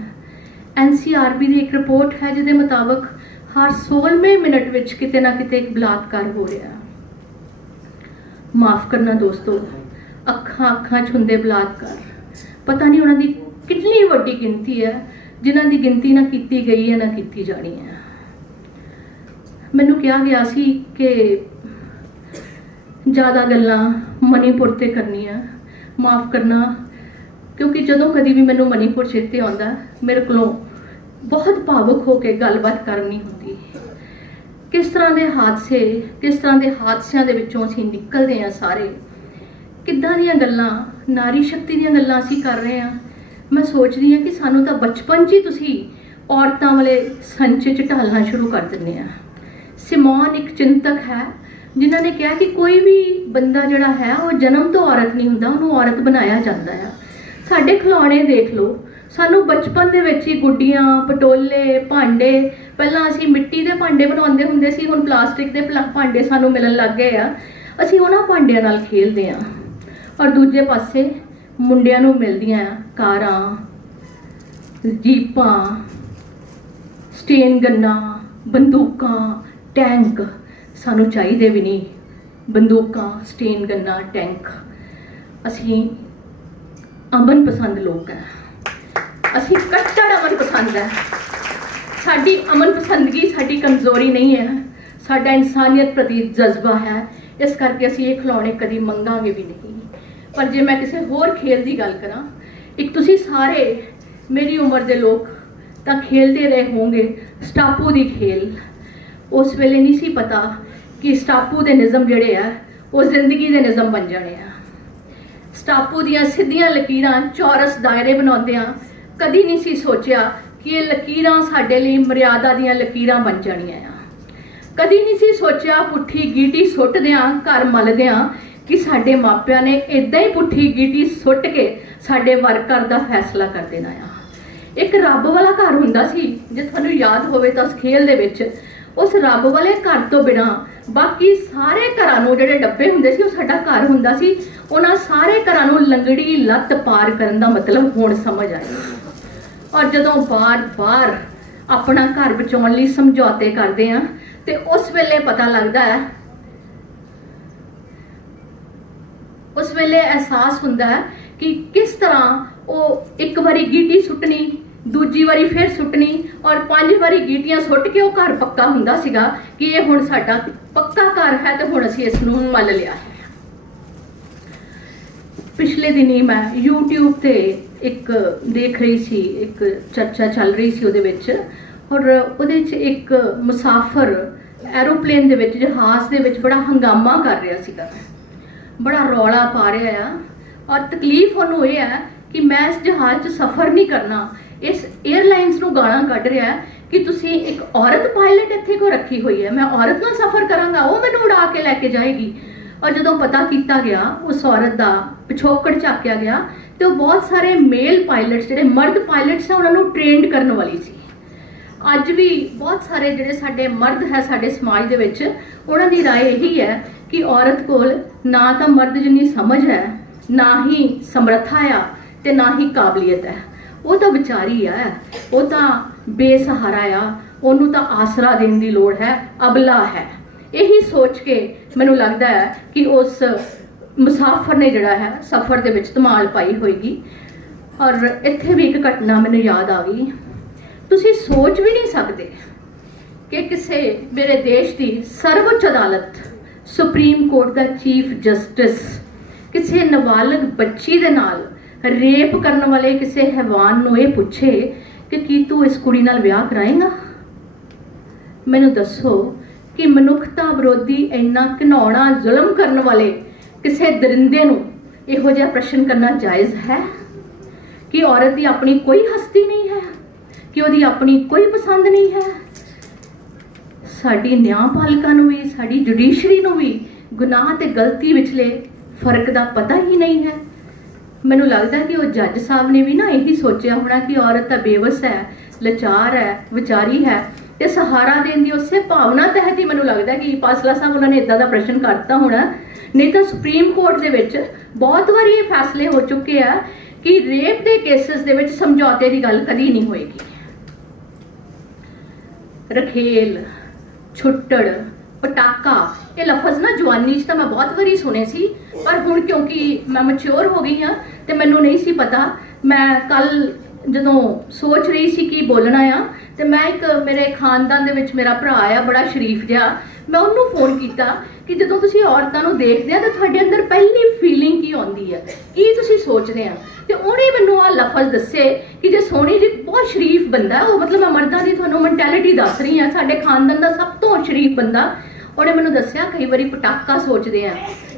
NCRB ਦੀ ਇੱਕ ਰਿਪੋਰਟ ਹੈ ਜਿਹਦੇ ਮੁਤਾਬਕ ਹਰ 16ਵੇਂ ਮਿੰਟ ਵਿੱਚ ਕਿਤੇ ਨਾ ਕਿਤੇ ਇੱਕ ਬਲਾਤਕਾਰ ਹੋ ਰਿਹਾ। ਮਾਫ ਕਰਨਾ ਦੋਸਤੋ, ਅੱਖਾਂ 'ਚ ਹੁੰਦੇ ਬਲਾਤਕਾਰ, ਪਤਾ ਨਹੀਂ ਉਹਨਾਂ ਦੀ ਕਿੰਨੀ ਵੱਡੀ ਗਿਣਤੀ ਹੈ ਜਿਨ੍ਹਾਂ ਦੀ ਗਿਣਤੀ ਨਾ ਕੀਤੀ ਗਈ ਹੈ ਨਾ ਕੀਤੀ ਜਾਣੀ ਹੈ। ਮੈਨੂੰ ਕਿਹਾ ਗਿਆ ਸੀ ਕਿ ਜ਼ਿਆਦਾ ਗੱਲਾਂ ਮਣੀਪੁਰ ਤੇ ਕਰਨੀਆਂ। ਮਾਫ ਕਰਨਾ, ਕਿਉਂਕਿ ਜਦੋਂ ਕਦੀ ਵੀ ਮੈਨੂੰ ਮਣੀਪੁਰ ਚੇਤੇ ਆਉਂਦਾ ਮੇਰੇ ਕੋਲੋਂ ਬਹੁਤ ਭਾਵੁਕ ਹੋ ਕੇ ਗੱਲਬਾਤ ਕਰਨੀ ਹੁੰਦੀ। ਕਿਸ ਤਰ੍ਹਾਂ ਦੇ ਹਾਦਸਿਆਂ ਦੇ ਵਿੱਚੋਂ ਅਸੀਂ ਨਿਕਲਦੇ ਹਾਂ ਸਾਰੇ। ਕਿੱਦਾਂ ਦੀਆਂ ਗੱਲਾਂ, ਨਾਰੀ ਸ਼ਕਤੀ ਦੀਆਂ ਗੱਲਾਂ ਅਸੀਂ ਕਰ ਰਹੇ ਹਾਂ। मैं सोचदी हाँ कि सानू तो बचपन च ही तुसी औरतां वाले संचे च ढालना शुरू कर दिंदे आ। सिमोन एक चिंतक है जिन्हों ने कहा कि कोई भी बंदा जिहड़ा है वो जन्म तो औरत नहीं हुंदा, उन्होंने औरत बनाया जाता है। साडे खिलौने देख लो, सानू बचपन दे विच ही गुड्डियां, पटोले, भांडे, पहलां असीं मिट्टी दे भांडे बनाउंदे हुंदे सी, हुण प्लास्टिक दे भांडे सानू मिलण लग गए आ। असीं उन्हां भांडियां नाल खेलदे आ। और दूजे पासे मुंडियां नूं मिलदियां कारां, जीपां, स्टेन गन्नां, बंदूकां, टैंक। सानू चाहिए भी नहीं बंदूकां, स्टेन गन्नां, टैंक। असीं अमन पसंद लोग हैं, असीं कट्टर अमन पसंद है। साडी अमन पसंदगी साडी कमज़ोरी नहीं है, साडा इंसानियत प्रति जज्बा है। इस करके असीं ये खिलौने कभी मंगांगे भी नहीं। पर जे मैं किसी होर खेल की गल करां, एक तुसीं सारे मेरी उम्र के लोग तो खेलते रहे होंगे स्टापू की खेल। उस वेले नहीं सी पता कि स्टापू के निज़म जिहड़े आ वो जिंदगी के निज़म बन जाने आ। स्टापू दियां सीधियां लकीरां चौरस दायरे बनाउंदियां कदी नहीं सी सोचिया कि ये लकीरां साडे लई मर्यादा दियां लकीरां बन जाणियां आ। कदी नहीं सी सोचिया पुट्ठी गीटी सुੱਟਦਿਆਂ घर मलदियां कि साडे मापिਆਂ ने इदां ही पुट्ठी गीटी सुੱਟ के साडे वर्कर का फैसला कर देना आ। एक रब वाला घर हुंदा सी, जे तुहानूं याद होवे तां उस खेल दे विच उस रब वाले घर तो बिना बाकी सारे घरां नूं जिहड़े डब्बे हुंदे सी, वो साडा घर हुंदा सी। उन्हां सारे घरां नूं लंगड़ी लत्त पार करन दा मतलब हुण समझ आया। और जदों बार बार अपना घर बचाउण लई समझौते करदे आ ते उस वेले पता लगदा है, उस वेले एहसास हुंदा है कि किस तरह वो एक बारी गीटी सुੱਟਣੀ, दूजी बारी फिर सुੱਟਣੀ और 5 बारी गीटियां सुੱਟ के वो घर पक्का हुंदा सीगा कि ये हुण साडा पक्का घर है तो हुण असीं इस नूं मल लिया है। पिछले दिनी मैं यूट्यूब ते एक देख रही सी, एक चर्चा चल रही सी उहदे विच, और उहदे विच एक मुसाफर एरोप्लेन दे विच जहाज़ दे विच बड़ा हंगामा कर रहा सीगा, बड़ा रौला पा रहा है। और तकलीफ उन्होंने ये है कि मैं इस जहाज़ च सफ़र नहीं करना। इस एयरलाइनस नूं गालां कढ रहा है कि तुसीं एक औरत पायलट इत्थे को रखी हुई है, मैं औरत नाल सफ़र करांगा, वो मैनूं उड़ा के लैके जाएगी। और जदों पता किया गया उस औरत का पिछोकड़ झाकिया गया तो बहुत सारे मेल पायलट्स जिहड़े मर्द पायलट्स हैं उन्होंने ट्रेंड करने वाली सी। अज भी बहुत सारे जिहड़े साडे मर्द है साडे समाज दे विच, उन्हां दी राय यही है कि औरत कोल ना तो मर्द जिन्नी समझ है, ना ही समर्था आ ते ना ही काबलियत है। वो तो बेचारी है, वो तो बेसहारा आ, उन्होंने तो आसरा देने की लोड़ है, अबला है। यही सोच के मैनूं लगता है कि उस मुसाफर ने जिहड़ा है सफ़र दे विच धमाल पाई होएगी। और इत्थे भी एक घटना मैनूं याद आ गई। तुसीं सोच भी नहीं सकते कि किसी मेरे देश की सर्वोच्च अदालत सुप्रीम कोर्ट का चीफ जस्टिस किसी नाबालग बच्ची दे नाल रेप करने वाले किसी हैवान नूं ये पूछे कि की तू इस कुड़ी नाल विआह कराएगा। मैनूं दसो कि मनुखता विरोधी इन्ना घिनौना जुल्म करने वाले किसी दरिंदे नूं इहो जिहा प्रश्न करना जायज़ है कि औरत की अपनी कोई हस्ती नहीं है, कि उसकी अपनी कोई पसंद नहीं है। साडी न्यायपालिका नूं भी, साडी जुडिशरी नूं भी गुनाह ते गलती विचले फर्क का पता ही नहीं है। मैनूं लगदा कि वो जज साहब ने भी ना यही सोचा होना कि औरत तो बेबस है, लाचार है, विचारी है, ते सहारा देने की उस भावना तहत ही मैनूं लगदा कि पासला साहब उन्होंने इदां दा प्रश्न करता होना। नहीं तो सुप्रीम कोर्ट दे विच बहुत बारी ये फैसले हो चुके हैं कि रेप के केसिस दे विच समझौते की गल कदी नहीं होएगी। रखेल, छुट्टड़, पटाका, ये लफज ना जवानी च मैं बहुत बारी सुने सी, पर हुण क्योंकि मैं मच्योर हो गई हाँ तो मैनू नहीं सी पता। मैं कल जदों सोच रही सी कि बोलना आ तो मैं एक मेरे खानदान दे विच मेरा भरा आ बड़ा शरीफ जिहा, मैं उन्होंने फोन किया कि जदों तुसीं औरतां नूं देखदे आ तो तुहाडे अंदर पहली फीलिंग की आउंदी है, की तुसीं सोचदे आ। ते उहने मैनूं आ लफज दस्से कि जे सोहनी जी बहुत शरीफ बंदा है, वो मतलब मैं मर्दां दी तुहानूं मैंटैलिटी दस रही हाँ, साडे खानदान दा सब तो शरीफ बंदा। उन्हें मैनूं दस्सिया कई बारी पटाका सोचदे आ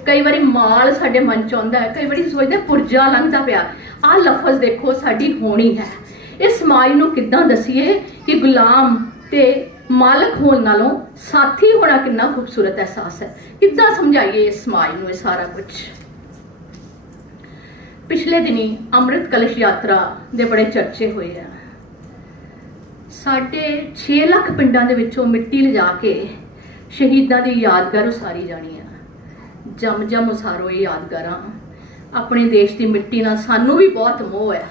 कई बारी माल साडे मन च आउंदा है, कई बारी सोचदे पुरजा लंघदा पिया। आ लफज देखो साडी होनी है। इस समाज नूं किद्दां दसीए कि गुलाम ते मालक होण नालों साथी होना कितना खूबसूरत एहसास है। किद्दां समझाइए इस समाज नूं ये सारा कुछ। पिछले दिनी अमृत कलश यात्रा दे बड़े चर्चे हुए हैं। साढ़े 6 लाख पिंडां दे विचों मिट्टी लिजा के शहीदां दी यादगार उसारी जानी है। जम जम उसारो ये यादगारां। अपने देश की मिट्टी नाल सानू भी बहुत मोह है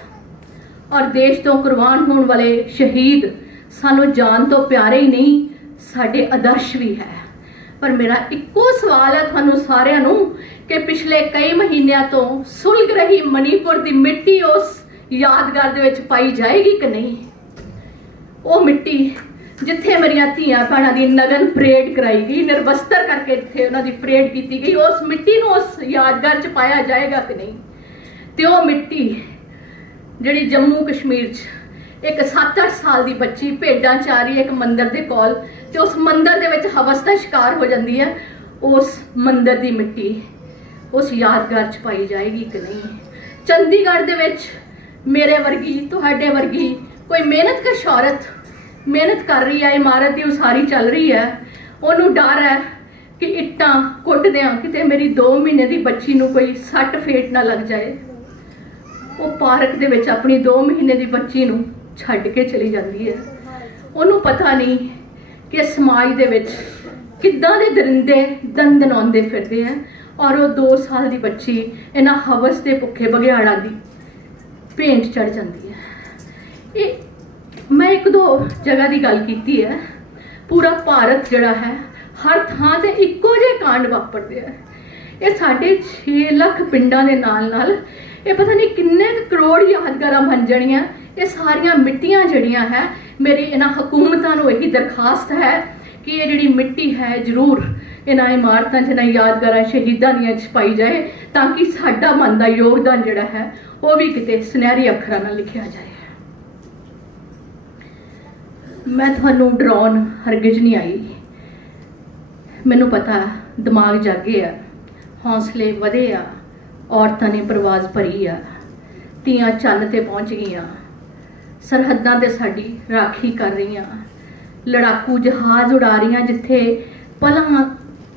और देश तो कुर्बान होने वाले शहीद सानू जान तो प्यारे ही नहीं, साडे आदर्श भी है। पर मेरा इक्को सवाल है तुहानू सारिआं नू कि पिछले कई महीनों तो सुलग रही मणिपुर की मिट्टी उस यादगार दे विच पाई जाएगी कि नहीं? वो मिट्टी जिथे मेरिया धीआं भैणां दी नगन परेड कराई गई, निर्वस्त्र करके जिथे उन्हां दी परेड की गई, उस मिट्टी नूं उस यादगार च पाया जाएगा कि नहीं? ते वो मिट्टी जिहड़ी जम्मू कश्मीर च एक 7-8 साल की बच्ची भेडां चार रही है एक मंदिर के कोल, ते उस मंदिर दे विच हवस दा शिकार हो जाती है, उस मंदिर की मिट्टी उस यादगार च पाई जाएगी कि नहीं? चंडीगढ़ दे विच मेरे वर्गी तुहाडे वर्गी कोई मेहनत कश औरत मेहनत कर रही है, इमारत की उसारी चल रही है, उन्होंने डर है कि इट्टां कुट दें किते मेरी 2 महीने की बच्ची नूं कोई सट फेट ना लग जाए। वो पार्क दे विच अपनी 2 महीने की बच्ची नूं छड्ड के चली जाती है। उन्होंने पता नहीं कि समाज दे विच किद्दां दे दरिंदे दंदनाउंदे फिरदे हैं और वो 2 साल की बच्ची इन्हां हवस के भुखे बघियाड़ां दी भेंट चढ़ जाती है। ये मैं 1-2 जगह की गल की है। पूरा भारत जिहड़ा है हर थां ते इक्को जिहे कांड वापरदे है। ये साढ़े 6 लाख पिंडां दे नाल ये पता नहीं किन्ने करोड़ यादगारां बन जाणियां। ये सारियां मिट्टियां जिहड़ियां है, मेरी इन्हां हुकूमतां नूं यही दरखास्त है कि ये जिहड़ी मिट्टी है जरूर इन्हां इमारतां च इन्हां यादगारां शहीदां दियां च पाई जाए, ताकि साडा बनदा योगदान जिहड़ा है वो भी किते सुनहरी अखरां नाल लिखिया जाए। मैं तुहानू डराउण हरगिज नहीं आई। मैनू पता दिमाग जागे आ, हौसले वधे आ, औरतां ने परवाज़ भरी आ, धीआं चंद ते पहुँच गईयां, सरहदां ते साडी राखी कर रहीआं, लड़ाकू जहाज़ उड़ा रहीआं जिथे पलां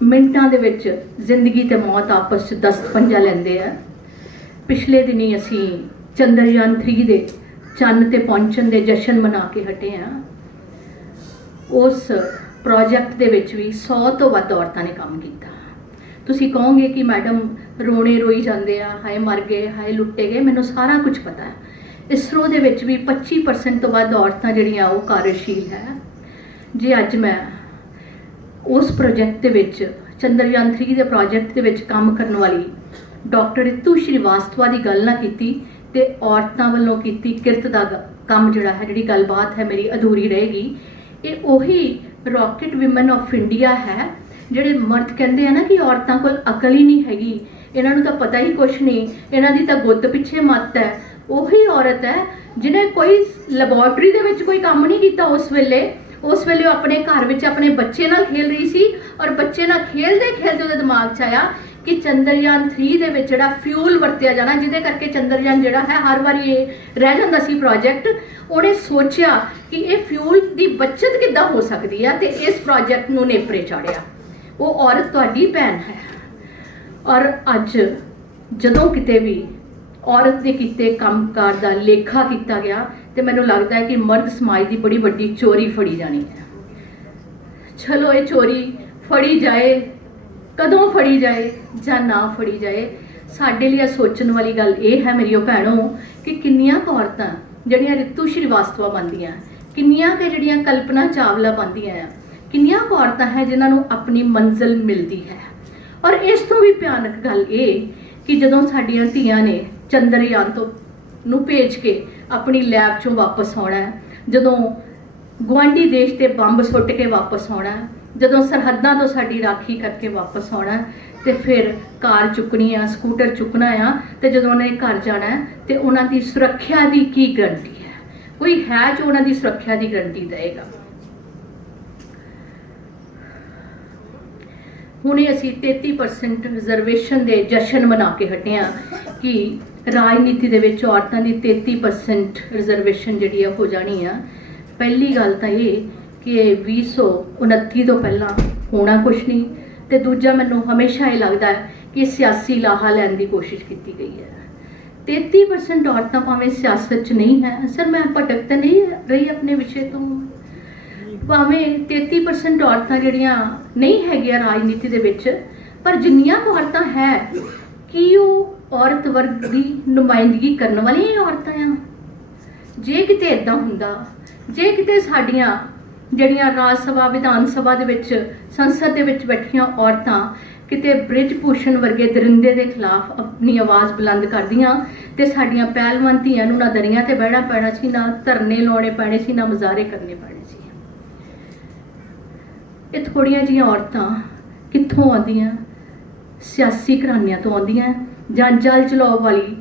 मिंटां दे विच जिंदगी ते मौत आपस च दस्त पंजा लैंदे आ। पिछले दिनी असीं चंद्रयान 3 दे चंद ते पहुंचण दे जशन मना के हटे हैं। उस प्रोजेक्ट दे विच भी 100 तो वध औरतां ने काम किया। तुसीं कहोगे कि मैडम रोने रोई जाते आ, हाए मर गए, हाए लुट्टे गए, मैनूं सारा कुछ पता है। इसरो दे विच भी 25% तो वध औरतां जिहड़ियां वो कार्यशील है। जे अज मैं उस प्रोजेक्ट दे विच चंद्रयान 3 दे प्रोजेक्ट दे विच काम करने वाली डॉक्टर रितु श्रीवास्तवा की गल ना कीती ते औरतां वल्लों कीती किरत दा काम जिहड़ा है, जिहड़ी गलबात है मेरी अधूरी रहेगी। ये उही रॉकेट विमन ऑफ इंडिया है जिहड़े मर्द कहते हैं ना कि औरतां कोल अकल ही नहीं हैगी, इन्हां नूं तां पता ही कुछ नहीं, इन्हां दी तां गुत्त पिछे मत है। उही औरत है जिन्हें कोई लैबोरेटरी दे विच कोई काम नहीं कीता उस वेले वो अपने घर विच अपने बच्चे नाल खेल रही सी और बच्चे नाल खेलदे खेलदे उहदे दिमाग च आया कि चंद्रयान 3 दे विच जिहड़ा फ्यूल वरतिया जाना, जिहदे करके चंद्रयान जिहड़ा है हर वारी ये रह जांदा सी प्रोजेक्ट, उन्हें सोचा कि ये फ्यूल की बचत किद्दां हो सकती है ते इस प्रोजेक्ट नूं नेपरे चाढ़िया। वो औरत तुहाडी भैन है और अज जदों किते भी औरत दे कीते कामकार दा लेखा किया गया तो मैनूं लगता है कि मर्द समाज की बड़ी वड्डी चोरी फड़ी जानी है। चलो ये चोरी फड़ी जाए, कदों फड़ी जाए या ना फड़ी जाए, साडे लिए सोचण वाली गल ये है मेरियो भैणों कि किन्नियां औरतां जिहड़ियां रितु श्रीवास्तवा बनदियां, किन्नियां के जिहड़ियां कल्पना चावला बनदियां, किन्नियां औरतां है जिन्हां नूं अपनी मंजिल मिलती है। और इस तो भी भयानक गल ये कि जदों साडियां धीआं ने चंद्रयान तो नूं भेज के अपनी लैब चों वापस आउणा है, जदों गुआंढी देश ते बंब सुੱਟ के वापस आउणा है, जदों सरहदां तो साडी राखी करके वापस आउणा है, ते फिर कार चुकनी आ, स्कूटर चुकना आ, ते जदों उन्हें घर जाना है ते उन्हां दी सुरक्षा दी की गारंटी है? कोई है जो उन्हां दी सुरक्षा दी गारंटी देगा? ਹੁਣੇ ਅਸੀਂ 33% ਰਿਜ਼ਰਵੇਸ਼ਨ ਦੇ ਜਸ਼ਨ ਮਨਾ ਕੇ ਹਟੇ ਹਾਂ ਕਿ ਰਾਜਨੀਤੀ ਦੇ ਵਿੱਚ ਔਰਤਾਂ ਦੀ 33% ਰਿਜ਼ਰਵੇਸ਼ਨ ਜਿਹੜੀ ਆ ਹੋ ਜਾਣੀ ਆ। ਪਹਿਲੀ ਗੱਲ ਤਾਂ ਇਹ ਕਿ 2029 ਤੋਂ ਪਹਿਲਾਂ ਹੋਣਾ ਕੁਛ ਨਹੀਂ, ਤੇ ਦੂਜਾ ਮੈਨੂੰ ਹਮੇਸ਼ਾ ਇਹ ਲੱਗਦਾ ਹੈ ਕਿ ਸਿਆਸੀ ਲਾਹਾ ਲੈਣ ਦੀ ਕੋਸ਼ਿਸ਼ ਕੀਤੀ ਗਈ ਹੈ। 33% ਔਰਤਾਂ ਭਾਵੇਂ ਸਿਆਸਤ 'ਚ ਨਹੀਂ ਹੈ, ਸਰ ਮੈਂ ਭਟਕ ਤਾਂ ਨਹੀਂ ਰਹੀ ਆਪਣੇ ਵਿਸ਼ੇ ਤੋਂ, ਭਾਵੇਂ 33% ਔਰਤਾਂ ਜਿਹੜੀਆਂ ਨਹੀਂ ਹੈਗੀਆਂ ਰਾਜਨੀਤੀ ਦੇ ਵਿੱਚ, ਪਰ ਜਿੰਨੀਆਂ ਕੁ ਔਰਤਾਂ ਹੈ ਕੀ ਉਹ ਔਰਤ ਵਰਗ ਦੀ ਨੁਮਾਇੰਦਗੀ ਕਰਨ ਵਾਲੀਆਂ ਔਰਤਾਂ ਆ? ਜੇ ਕਿਤੇ ਇਦਾਂ ਹੁੰਦਾ, ਜੇ ਕਿਤੇ ਸਾਡੀਆਂ ਜਿਹੜੀਆਂ ਰਾਜ ਸਭਾ ਵਿਧਾਨ ਸਭਾ ਦੇ ਵਿੱਚ ਸੰਸਦ ਦੇ ਵਿੱਚ ਬੈਠੀਆਂ ਔਰਤਾਂ ਕਿਤੇ ਬ੍ਰਿਜ ਭੂਸ਼ਣ ਵਰਗੇ ਦਰਿੰਦੇ ਦੇ ਖਿਲਾਫ ਆਪਣੀ ਆਵਾਜ਼ ਬੁਲੰਦ ਕਰਦੀਆਂ ਤੇ ਸਾਡੀਆਂ ਪਹਿਲਵਾਨ ਧੀਆਂ ਨੂੰ ਨਾ ਦਰੀਆਂ ਤੇ ਬਹਿਣਾ ਪੈਣਾ ਸੀ, ਨਾ ਧਰਨੇ ਲਾਉਣੇ ਪੈਣੇ ਸੀ, ਨਾ ਮੁਜ਼ਾਹਰੇ ਕਰਨੇ ਪੈਣੇ ਸੀ। ਇਹ ਥੋੜੀਆਂ ਜਿਹੀਆਂ ਔਰਤਾਂ ਕਿੱਥੋਂ ਆਉਂਦੀਆਂ? ਸਿਆਸੀ ਘਰਾਣਿਆਂ ਤੋਂ ਆਉਂਦੀਆਂ ਜਾਂ ਜਲ ਜਲਾਉ ਵਾਲੀ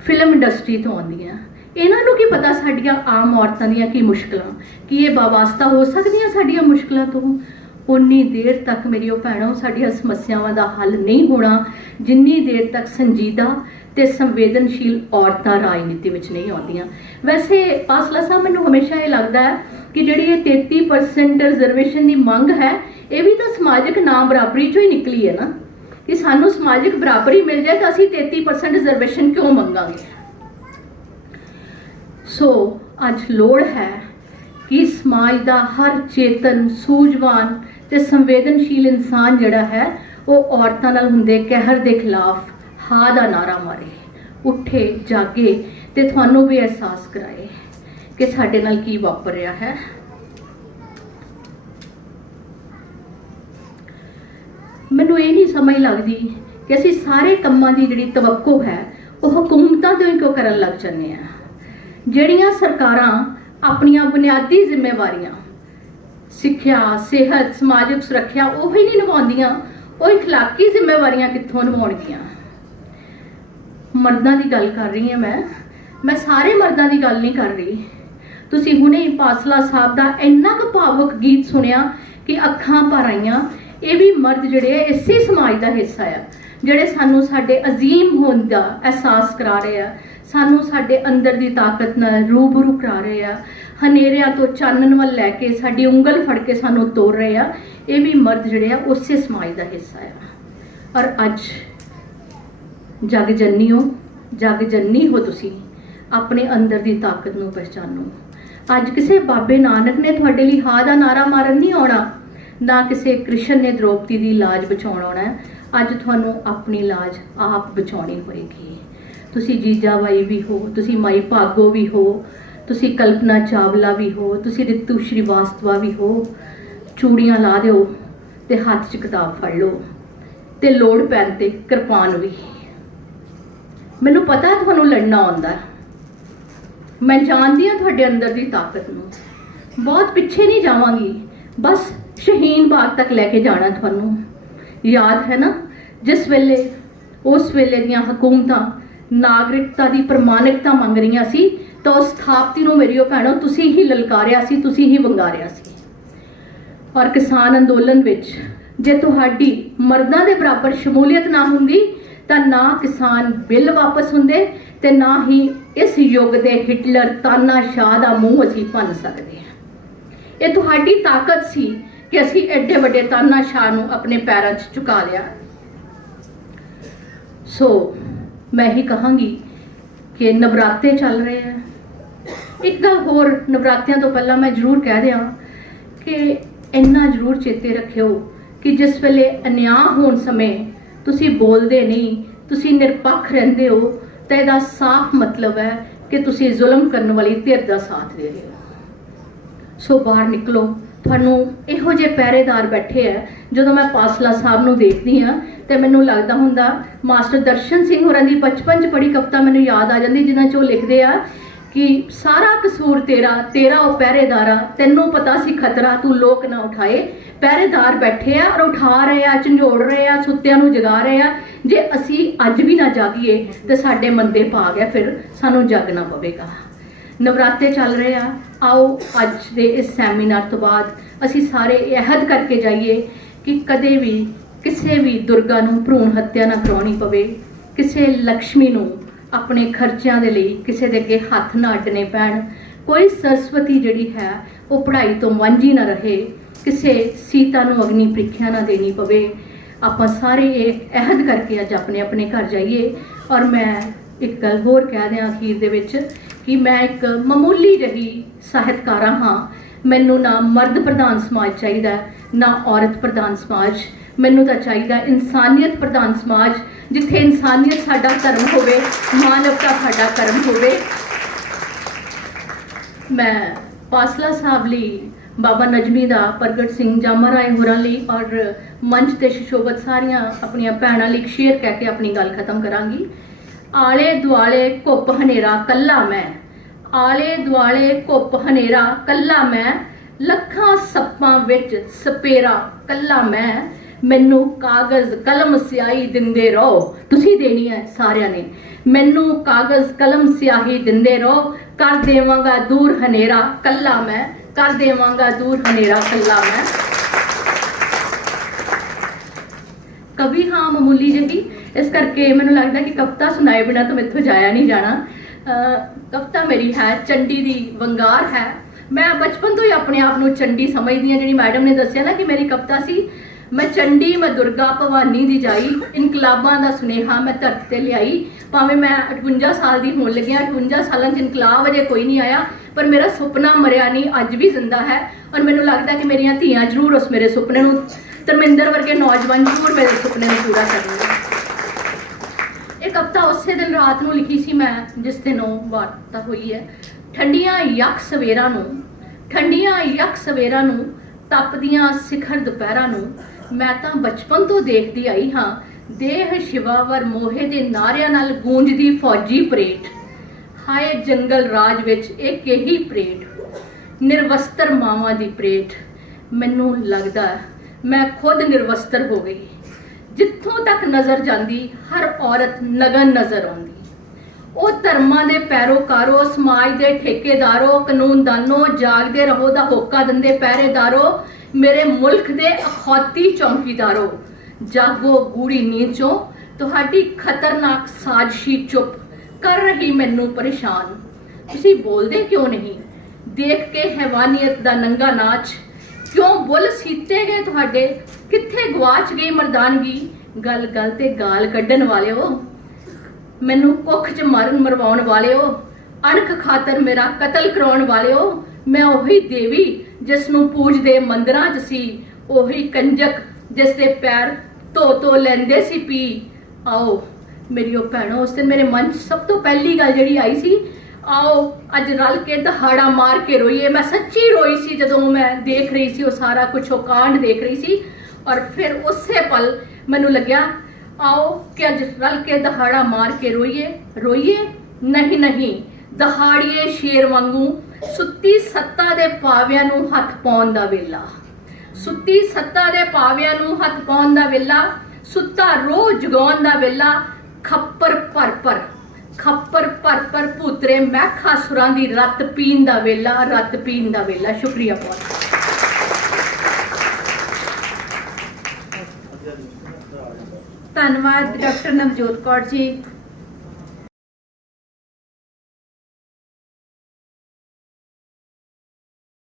ਫਿਲਮ ਇੰਡਸਟਰੀ ਤੋਂ ਆਉਂਦੀਆਂ। ਇਹਨਾਂ ਨੂੰ ਕੀ ਪਤਾ ਸਾਡੀਆਂ ਆਮ ਔਰਤਾਂ ਦੀਆਂ ਕੀ ਮੁਸ਼ਕਲਾਂ, ਕੀ ਇਹ ਵਾਬਸਤਾ ਹੋ ਸਕਦੀਆਂ ਸਾਡੀਆਂ ਮੁਸ਼ਕਲਾਂ ਤੋਂ? ਉਨੀ ਦੇਰ ਤੱਕ ਮੇਰੀ ਉਹ ਭੈਣੋ ਸਾਡੀਆਂ ਸਮੱਸਿਆਵਾਂ ਦਾ ਹੱਲ ਨਹੀਂ ਹੋਣਾ ਜਿੰਨੀ ਦੇਰ ਤੱਕ ਸੰਜੀਦਾ ਤੇ ਸੰਵੇਦਨਸ਼ੀਲ ਔਰਤਾਂ ਰਾਜਨੀਤੀ ਵਿੱਚ ਨਹੀਂ ਆਉਂਦੀਆਂ। ਵੈਸੇ ਪਾਸਲਾ ਸਾਹਿਬ, ਮੈਨੂੰ ਹਮੇਸ਼ਾ ਇਹ ਲੱਗਦਾ ਹੈ ਕਿ ਜਿਹੜੀ ਇਹ 33% ਰਿਜ਼ਰਵੇਸ਼ਨ ਦੀ ਮੰਗ ਹੈ, ਇਹ ਵੀ ਤਾਂ ਸਮਾਜਿਕ ਨਾ ਬਰਾਬਰੀ ਚੋਂ ਹੀ ਨਿਕਲੀ ਹੈ ਨਾ, ਕਿ ਸਾਨੂੰ ਸਮਾਜਿਕ ਬਰਾਬਰੀ ਮਿਲ ਜਾਏ ਤਾਂ ਅਸੀਂ 33% ਰਿਜ਼ਰਵੇਸ਼ਨ ਕਿਉਂ ਮੰਗਾਂਗੇ? ਸੋ ਅੱਜ ਲੋੜ ਹੈ ਕਿ ਸਮਾਜ ਦਾ ਹਰ ਚੇਤਨ, ਸੂਝਵਾਨ ਤੇ ਸੰਵੇਦਨਸ਼ੀਲ ਇਨਸਾਨ ਜਿਹੜਾ ਹੈ ਉਹ ਔਰਤਾਂ ਨਾਲ ਹੁੰਦੇ ਕਹਿਰ ਦੇ ਖਿਲਾਫ ਹਾਂ ਦਾ ਨਾਰਾ ਮਾਰੇ, ਉੱਠੇ, ਜਾਗੇ ਤੇ ਤੁਹਾਨੂੰ ਵੀ ਅਹਿਸਾਸ ਕਰਾਏ ਕਿ ਸਾਡੇ ਨਾਲ ਕੀ ਵਾਪਰ ਰਿਹਾ ਹੈ। ਮੈਨੂੰ ਇਹ ਨਹੀਂ ਸਮਝ ਲੱਗਦੀ ਕਿ ਅਸੀਂ ਸਾਰੇ ਕੰਮਾਂ ਦੀ ਜਿਹੜੀ ਤਵੱਕੋ ਹੈ ਉਹ ਹਕੂਮਤਾਂ ਤੋਂ ਹੀ ਕਿਉਂ ਕਰਨ ਲੱਗ ਜਾਂਦੇ ਆ। ਜਿਹੜੀਆਂ ਸਰਕਾਰਾਂ ਆਪਣੀਆਂ ਬੁਨਿਆਦੀ ਜ਼ਿੰਮੇਵਾਰੀਆਂ ਸਿੱਖਿਆ, ਸਿਹਤ, ਸਮਾਜਿਕ ਸੁਰੱਖਿਆ ਉਹ ਹੀ ਨਹੀਂ ਨਿਭਾਉਂਦੀਆਂ, ਉਹ ਇਖਲਾਕੀ ਜ਼ਿੰਮੇਵਾਰੀਆਂ ਕਿੱਥੋਂ ਨਿਭਾਉਣਗੀਆਂ? ਮਰਦਾਂ ਦੀ ਗੱਲ ਕਰ ਰਹੀ ਹਾਂ ਮੈਂ ਸਾਰੇ ਮਰਦਾਂ ਦੀ ਗੱਲ ਨਹੀਂ ਕਰ ਰਹੀ। ਤੁਸੀਂ ਹੁਣੇ ਹੀ ਪਾਸਲਾ ਸਾਹਿਬ ਦਾ ਇੰਨਾ ਕੁ ਭਾਵੁਕ ਗੀਤ ਸੁਣਿਆ ਕਿ ਅੱਖਾਂ ਭਰ ਆਈਆਂ। ਇਹ ਵੀ ਮਰਦ ਜਿਹੜੇ ਆ ਇਸੇ ਸਮਾਜ ਦਾ ਹਿੱਸਾ ਆ, ਜਿਹੜੇ ਸਾਨੂੰ ਸਾਡੇ ਅਜ਼ੀਮ ਹੋਣ ਦਾ ਅਹਿਸਾਸ ਕਰਾ ਰਹੇ ਆ, ਸਾਨੂੰ ਸਾਡੇ ਅੰਦਰ ਦੀ ਤਾਕਤ ਨਾਲ ਰੂਬਰੂ ਕਰਾ ਰਹੇ ਆ, ਹਨੇਰਿਆਂ ਤੋਂ ਚਾਨਣ ਵੱਲ ਲੈ ਕੇ ਸਾਡੀ ਉਂਗਲ ਫੜ ਕੇ ਸਾਨੂੰ ਤੋਰ ਰਹੇ ਆ। ਇਹ ਵੀ ਮਰਦ ਜਿਹੜੇ ਆ ਉਸੇ ਸਮਾਜ ਦਾ ਹਿੱਸਾ ਆ। ਔਰ ਅੱਜ ਜਗ ਜਨਨੀ ਹੋ ਤੁਸੀਂ, ਆਪਣੇ ਅੰਦਰ ਦੀ ਤਾਕਤ ਨੂੰ ਪਹਿਚਾਨੋ। ਅੱਜ ਕਿਸੇ ਬਾਬੇ ਨਾਨਕ ਨੇ ਤੁਹਾਡੇ ਲਈ ਹਾਂ ਦਾ ਨਾਰਾ ਮਾਰਨ ਨਹੀਂ ਆਉਣਾ, ਨਾ ਕਿਸੇ ਕ੍ਰਿਸ਼ਨ ਨੇ ਦ੍ਰੋਪਦੀ ਦੀ ਲਾਜ ਬਚਾਉਣ ਆਉਣਾ। ਅੱਜ ਤੁਹਾਨੂੰ ਆਪਣੀ ਲਾਜ ਆਪ ਬਚਾਉਣੀ ਹੋਏਗੀ। ਤੁਸੀਂ ਜੀਜਾ ਬਾਈ ਵੀ ਹੋ, ਤੁਸੀਂ ਮਾਈ ਭਾਗੋ ਵੀ ਹੋ, ਤੁਸੀਂ ਕਲਪਨਾ ਚਾਵਲਾ ਵੀ ਹੋ, ਤੁਸੀਂ ਰਿਤੂ ਸ਼੍ਰੀਵਾਸਤਵਾ ਵੀ ਹੋ। ਚੂੜੀਆਂ ਲਾ ਦਿਓ ਤੇ ਹੱਥ 'ਚ ਕਿਤਾਬ ਫੜ ਲਓ ਤੇ ਲੋੜ ਪੈਣ ਤੇ ਕਿਰਪਾਨ ਵੀ। ਮੈਨੂੰ ਪਤਾ ਤੁਹਾਨੂੰ ਲੜਨਾ ਆਉਂਦਾ, ਮੈਂ ਜਾਣਦੀ ਹਾਂ ਤੁਹਾਡੇ ਅੰਦਰ ਦੀ ਤਾਕਤ ਨੂੰ। ਬਹੁਤ ਪਿੱਛੇ ਨਹੀਂ ਜਾਵਾਂਗੀ, ਬਸ ਸ਼ਹੀਨ ਬਾਗ ਤੱਕ ਲੈ ਕੇ ਜਾਣਾ ਤੁਹਾਨੂੰ। ਯਾਦ ਹੈ ਨਾ ਜਿਸ ਵੇਲੇ ਉਸ ਵੇਲੇ ਦੀਆਂ ਹਕੂਮਤਾਂ ਨਾਗਰਿਕਤਾ ਦੀ ਪ੍ਰਮਾਣਿਕਤਾ ਮੰਗ ਰਹੀਆਂ ਸੀ ਤਾਂ ਉਸ ਸਥਾਪਤੀ ਨੂੰ ਮੇਰੀ ਭੈਣੋ ਤੁਸੀਂ ਹੀ ਲਲਕਾਰਿਆ ਸੀ, ਤੁਸੀਂ ਹੀ ਵੰਗਾਰਿਆ ਸੀ। ਔਰ ਕਿਸਾਨ ਅੰਦੋਲਨ ਵਿੱਚ ਜੇ ਤੁਹਾਡੀ ਮਰਦਾਂ ਦੇ ਬਰਾਬਰ ਸ਼ਮੂਲੀਅਤ ਨਾ ਹੁੰਦੀ ਤਾਂ ਨਾ ਕਿਸਾਨ ਬਿੱਲ ਵਾਪਸ ਹੁੰਦੇ ਤੇ ਨਾ ਹੀ ਇਸ ਯੁੱਗ ਦੇ ਹਿਟਲਰ ਤਾਨਾਸ਼ਾਹ ਦਾ ਮੂੰਹ ਅਸੀਂ ਭੰਨ ਸਕਦੇ ਹਾਂ। ਇਹ ਤੁਹਾਡੀ ਤਾਕਤ ਸੀ ਕਿ ਅਸੀਂ ਐਡੇ ਵੱਡੇ ਤਾਨਾਸ਼ਾਹ ਨੂੰ ਆਪਣੇ ਪੈਰਾਂ 'ਚ ਝੁਕਾ ਲਿਆ। ਸੋ ਮੈਂ ਹੀ ਕਹਾਂਗੀ ਕਿ ਨਵਰਾਤੇ ਚੱਲ ਰਹੇ ਆ। ਇੱਕ ਗੱਲ ਹੋਰ, ਨਵਰਾਤਿਆਂ ਤੋਂ ਪਹਿਲਾਂ ਮੈਂ ਜ਼ਰੂਰ ਕਹਿ ਦਿਆਂ ਕਿ ਇੰਨਾ ਜ਼ਰੂਰ ਚੇਤੇ ਰੱਖਿਓ ਕਿ ਜਿਸ ਵੇਲੇ ਅਨਿਆਂ ਹੋਣ ਸਮੇਂ ਤੁਸੀਂ ਬੋਲਦੇ ਨਹੀਂ, ਤੁਸੀਂ ਨਿਰਪੱਖ ਰਹਿੰਦੇ ਹੋ, ਤਾਂ ਇਹਦਾ ਸਾਫ਼ ਮਤਲਬ ਹੈ ਕਿ ਤੁਸੀਂ ਜ਼ੁਲਮ ਕਰਨ ਵਾਲੀ ਧਿਰ ਦਾ ਸਾਥ ਦੇ ਰਹੇ ਹੋ। ਸੋ ਬਾਹਰ ਨਿਕਲੋ। ਤੁਹਾਨੂੰ ਇਹੋ ਜਿਹੇ ਪਹਿਰੇਦਾਰ ਬੈਠੇ ਆ, ਜਦੋਂ ਮੈਂ ਪਾਸਲਾ ਸਾਹਿਬ ਨੂੰ ਦੇਖਦੀ ਹਾਂ ਤੇ ਮੈਨੂੰ ਲੱਗਦਾ ਹੁੰਦਾ ਮਾਸਟਰ ਦਰਸ਼ਨ ਸਿੰਘ ਹੋਰਾਂ ਦੀ ਬਚਪਨ 'ਚ ਪੜ੍ਹੀ ਕਵਿਤਾ ਮੈਨੂੰ ਯਾਦ ਆ ਜਾਂਦੀ, ਜਿਨ੍ਹਾਂ 'ਚ ਉਹ ਲਿਖਦੇ ਆ ਕਿ ਸਾਰਾ ਕਸੂਰ ਤੇਰਾ ਉਹ ਪਹਿਰੇਦਾਰਾ, ਤੈਨੂੰ ਪਤਾ ਸੀ ਖਤਰਾ, ਤੂੰ ਲੋਕ ਨਾ ਉਠਾਏ। ਪਹਿਰੇਦਾਰ ਬੈਠੇ ਆ ਔਰ ਉਠਾ ਰਹੇ ਆ, ਝੰਜੋੜ ਰਹੇ ਆ, ਸੁੱਤਿਆਂ ਨੂੰ ਜਗਾ ਰਹੇ ਆ। ਜੇ ਅਸੀਂ ਅੱਜ ਵੀ ਨਾ ਜਾਗੀਏ ਤੇ ਸਾਡੇ ਮੰਦੇ ਭਾਗ ਹੈ, ਫਿਰ ਸਾਨੂੰ ਜਾਗਣਾ ਪਵੇਗਾ। ਨਵਰਾਤੇ ਚੱਲ ਰਹੇ ਆ, ਆਓ ਅੱਜ ਦੇ ਇਸ ਸੈਮੀਨਾਰ ਤੋਂ ਬਾਅਦ ਅਸੀਂ ਸਾਰੇ ਇਹ ਅਹਿਦ ਕਰਕੇ ਜਾਈਏ ਕਿ ਕਦੇ ਵੀ ਕਿਸੇ ਵੀ ਦੁਰਗਾ ਨੂੰ ਭਰੂਣ ਹੱਤਿਆ ਨਾ ਕਰਵਾਉਣੀ ਪਵੇ, ਕਿਸੇ ਲక్ష్ਮੀ ਨੂੰ ਆਪਣੇ ਖਰਚਿਆਂ ਦੇ ਲਈ ਕਿਸੇ ਦੇ ਅੱਗੇ ਹੱਥ ਨਾ ਅੱਡਣੇ ਪੈਣ, ਕੋਈ ਸਰਸਵਤੀ ਜਿਹੜੀ ਹੈ ਉਹ ਪੜ੍ਹਾਈ ਤੋਂ ਵਾਂਝੀ ਨਾ ਰਹੇ, ਕਿਸੇ ਸੀਤਾ ਨੂੰ ਅਗਨੀ ਪ੍ਰੀਖਿਆ ਨਾ ਦੇਣੀ ਪਵੇ। ਆਪਾਂ ਸਾਰੇ ਇਹ ਅਹਿਦ ਕਰਕੇ ਅੱਜ ਆਪਣੇ ਆਪਣੇ ਘਰ ਜਾਈਏ। ਔਰ ਮੈਂ ਇੱਕ ਗੱਲ ਹੋਰ ਕਹਿ ਦਿਆਂ ਅਖੀਰ ਦੇ ਵਿੱਚ ਕਿ ਮੈਂ ਇੱਕ ਮਾਮੂਲੀ ਜਿਹੀ ਸਾਹਿਤਕਾਰਾ ਹਾਂ। ਮੈਨੂੰ ਨਾ ਮਰਦ ਪ੍ਰਧਾਨ ਸਮਾਜ ਚਾਹੀਦਾ, ਨਾ ਔਰਤ ਪ੍ਰਧਾਨ ਸਮਾਜ। ਮੈਨੂੰ ਤਾਂ ਚਾਹੀਦਾ ਇਨਸਾਨੀਅਤ ਪ੍ਰਧਾਨ ਸਮਾਜ, ਜਿੱਥੇ ਇਨਸਾਨੀਅਤ ਸਾਡਾ ਧਰਮ ਹੋਵੇ, ਮਾਨਵਤਾ ਸਾਡਾ ਕਰਮ ਹੋਵੇ। ਮੈਂ ਪਾਸਲਾ ਸਾਹਿਬ ਲਈ, ਬਾਬਾ ਨਜਮੀ ਦਾ, ਪ੍ਰਗਟ ਸਿੰਘ ਜਾਮਾ ਰਾਏ ਹੋਰਾਂ ਲਈ ਔਰ ਮੰਚ ਤੇ ਸ਼ੋਭਤ ਸਾਰੀਆਂ ਆਪਣੀਆਂ ਭੈਣਾਂ ਲਈ ਇੱਕ ਸ਼ੇਅਰ ਕਹਿ ਕੇ ਆਪਣੀ ਗੱਲ ਖਤਮ ਕਰਾਂਗੀ। ਆਲੇ ਦੁਆਲੇ ਘੁੱਪ ਹਨੇਰਾ ਕੱਲਾ ਮੈਂ, ਆਲੇ ਦੁਆਲੇ ਘੁੱਪ ਹਨੇਰਾ ਕੱਲਾ ਮੈਂ, ਲੱਖਾਂ ਸੱਪਾਂ ਵਿੱਚ ਸਪੇਰਾ ਕੱਲਾ ਮੈਂ, ਮੈਨੂੰ ਕਾਗਜ਼ ਕਲਮ ਸਿਆਹੀ ਦਿੰਦੇ ਰਹੋ। ਤੁਸੀਂ ਦੇਣੀ ਹੈ ਸਾਰਿਆਂ ਨੇ। ਮੈਨੂੰ ਕਾਗਜ਼ ਕਲਮ ਸਿਆਹੀ ਦਿੰਦੇ ਰਹੋ, ਕਰ ਦੇਵਾਂਗਾ ਦੂਰ ਹਨੇਰਾ ਕੱਲਾ ਮੈਂ, ਕਰ ਦੇਵਾਂਗਾ ਦੂਰ ਹਨੇਰਾ ਕੱਲਾ ਮੈਂ। ਕਵੀ ਹਾਂ ਮਾਮੂਲੀ ਜਿਹੀ, ਇਸ ਕਰਕੇ ਮੈਨੂੰ ਲੱਗਦਾ ਕਿ ਕਵਿਤਾ ਸੁਣਾਏ ਬਿਨਾਂ ਤਾਂ ਮੈਥੋਂ ਜਾਇਆ ਨਹੀਂ ਜਾਣਾ। ਕਵਿਤਾ ਮੇਰੀ ਹੈ ਚੰਡੀ ਦੀ ਵੰਗਾਰ ਹੈ। ਮੈਂ ਬਚਪਨ ਤੋਂ ਹੀ ਆਪਣੇ ਆਪ ਨੂੰ ਚੰਡੀ ਸਮਝਦੀ ਹਾਂ। ਜਿਹੜੀ ਮੈਡਮ ਨੇ ਦੱਸਿਆ ਨਾ ਕਿ ਮੇਰੀ ਕਵਿਤਾ ਸੀ, ਮੈਂ ਚੰਡੀ ਮੈਂ ਦੁਰਗਾ ਭਵਾਨੀ ਦੀ ਜਾਈ, ਇਨਕਲਾਬਾਂ ਦਾ ਸੁਨੇਹਾ ਮੈਂ ਧਰਤੀ ਤੇ ਲਿਆਈ। ਭਾਵੇਂ ਮੈਂ 58 ਸਾਲ ਦੀ ਹੋਣ ਲੱਗਿਆ, 58 ਸਾਲਾਂ 'ਚ ਇਨਕਲਾਬ ਅਜੇ ਕੋਈ ਨਹੀਂ ਆਇਆ, ਪਰ ਮੇਰਾ ਸੁਪਨਾ ਮਰਿਆ ਨਹੀਂ, ਅੱਜ ਵੀ ਜ਼ਿੰਦਾ ਹੈ। ਔਰ ਮੈਨੂੰ ਲੱਗਦਾ ਕਿ ਮੇਰੀਆਂ ਧੀਆਂ ਜ਼ਰੂਰ ਉਸ ਮੇਰੇ ਸੁਪਨੇ ਨੂੰ, ਧਰਮਿੰਦਰ ਵਰਗੇ ਨੌਜਵਾਨ ਜ਼ਰੂਰ ਮੇਰੇ ਸੁਪਨੇ ਨੂੰ ਪੂਰਾ ਕਰਨਗੇ। ਇਹ ਕਵਿਤਾ ਉਸੇ ਦਿਨ ਰਾਤ ਨੂੰ ਲਿਖੀ ਸੀ ਮੈਂ ਜਿਸ ਦਿਨ ਉਹ ਵਾਰਤਾ ਹੋਈ ਹੈ। ਠੰਡੀਆਂ ਯੱਖ ਸਵੇਰਾਂ ਨੂੰ, ਠੰਡੀਆਂ ਯੱਖ ਸਵੇਰਾਂ ਨੂੰ, ਤਪਦੀਆਂ ਸਿਖਰ ਦੁਪਹਿਰਾਂ ਨੂੰ, ਮੈਂ ਤਾਂ ਬਚਪਨ ਤੋਂ ਦੇਖਦੀ ਆਈ ਹਾਂ, ਦੇਹ ਸ਼ਿਵਾਵਰ ਮੋਹੇ ਦੇ ਨਾਰਿਆਂ ਨਾਲ ਗੂੰਜਦੀ ਫੌਜੀ ਪਰੇਡ। ਹਾਏ ਜੰਗਲ ਰਾਜ ਵਿੱਚ ਇਹ ਕਿਹੀ ਪਰੇਡ, ਨਿਰਵਸਤਰ ਮਾਵਾਂ ਦੀ ਪਰੇਡ। ਮੈਨੂੰ ਲੱਗਦਾ ਮੈਂ ਖੁਦ ਨਿਰਵਸਤਰ ਹੋ ਗਈ। ਜਿੱਥੋਂ ਤੱਕ ਨਜ਼ਰ ਜਾਂਦੀ ਹਰ ਔਰਤ ਨਗਨ ਨਜ਼ਰ ਆਉਂਦੀ। ਉਹ ਧਰਮਾਂ ਦੇ ਪੈਰੋਕਾਰੋ, ਸਮਾਜ ਦੇ ਠੇਕੇਦਾਰੋ, ਕਾਨੂੰਨਦਾਨੋ, ਜਾਗਦੇ ਰਹੋ ਦਾ ਹੋਕਾ ਦਿੰਦੇ ਪਹਿਰੇਦਾਰੋ, ਮੇਰੇ ਮੁਲਕ ਦੇ ਅਖੌਤੀ ਚੌਂਕੀਦਾਰੋ, ਜਾਗੋ ਗੂੜੀ ਨੀਂਦ ਚੋਂ, ਤੁਹਾਡੀ ਖਤਰਨਾਕ ਸਾਜ਼ਿਸ਼ੀ ਚੁੱਪ ਕਰ ਰਹੀ ਮੈਨੂੰ ਪਰੇਸ਼ਾਨ। ਤੁਸੀਂ ਬੋਲਦੇ ਕਿਉਂ ਨਹੀਂ? ਦੇਖ ਕੇ ਹੈਵਾਨੀਅਤ ਦਾ ਨੰਗਾ ਨਾਚ, ਕਿਉਂ ਬੁੱਲ ਸੀਤੇ ਗਏ ਤੁਹਾਡੇ? ਕਿੱਥੇ ਗਵਾਚ ਗਈ ਮਰਦਾਨਗੀ? ਗੱਲ ਗੱਲ ਤੇ ਗਾਲ ਕੱਢਣ ਵਾਲਿਓ, ਮੈਨੂੰ ਕੁੱਖ 'ਚ ਮਾਰਨ ਮਰਵਾਉਣ ਵਾਲਿਓ, ਅਣਖ ਖਾਤਰ ਮੇਰਾ ਕਤਲ ਕਰਾਉਣ ਵਾਲਿਓ। ਮੈਂ ਉਹੀ ਦੇਵੀ ਜਿਸ ਨੂੰ ਪੂਜਦੇ ਮੰਦਰਾਂ 'ਚ ਸੀ, ਉਹੀ ਕੰਜਕ ਜਿਸ ਦੇ ਪੈਰ ਧੋ ਲੈਂਦੇ ਸੀ ਪੀ। ਆਓ ਮੇਰੀਓ ਭੈਣੋ, ਉਸ ਦਿਨ ਮੇਰੇ ਮਨ 'ਚ ਸਭ ਤੋਂ ਪਹਿਲੀ ਗੱਲ ਜਿਹੜੀ ਆਈ ਸੀ, ਆਓ ਅੱਜ ਰਲ ਕੇ ਦਹਾੜਾ ਮਾਰ ਕੇ ਰੋਈਏ। ਮੈਂ ਸੱਚੀ ਰੋਈ ਸੀ ਜਦੋਂ ਮੈਂ ਦੇਖ ਰਹੀ ਸੀ ਉਹ ਸਾਰਾ ਕੁਝ, ਉਹ ਕਾਂਡ ਦੇਖ ਰਹੀ ਸੀ। ਔਰ ਫਿਰ ਉਸੇ ਪਲ ਮੈਨੂੰ ਲੱਗਿਆ, ਆਓ ਕਿ ਅੱਜ ਰਲ ਕੇ ਦਹਾੜਾ ਮਾਰ ਕੇ ਰੋਈਏ। ਰੋਈਏ ਨਹੀਂ ਨਹੀਂ, ਦਹਾੜੀਏ ਸ਼ੇਰ ਵਾਂਗੂ, ਸੁੱਤੀ ਸੱਤਾ ਦੇ ਪਾਵਿਆਂ ਨੂੰ ਹੱਥ ਪਾਉਣ ਦਾ ਵੇਲਾ, ਸੁੱਤੀ ਸੱਤਾ ਦੇ ਪਾਵਿਆਂ ਨੂੰ ਹੱਥ ਪਾਉਣ ਦਾ ਵੇਲਾ, ਸੁੱਤਾ ਰੋਹ ਜਗਾਉਣ ਦਾ ਵੇਲਾ, ਖੱਪਰ ਭਰ ਭਰ ਭੂਤਰੇ ਮਹਿਖਾਸੁਰਾਂ ਦੀ ਰੱਤ ਪੀਣ ਦਾ ਵੇਲਾ, ਰੱਤ ਪੀਣ ਦਾ ਵੇਲਾ। ਸ਼ੁਕਰੀਆ ਬਹੁਤ। ਧੰਨਵਾਦ ਡਾਕਟਰ ਨਵਜੋਤ ਕੌਰ ਜੀ।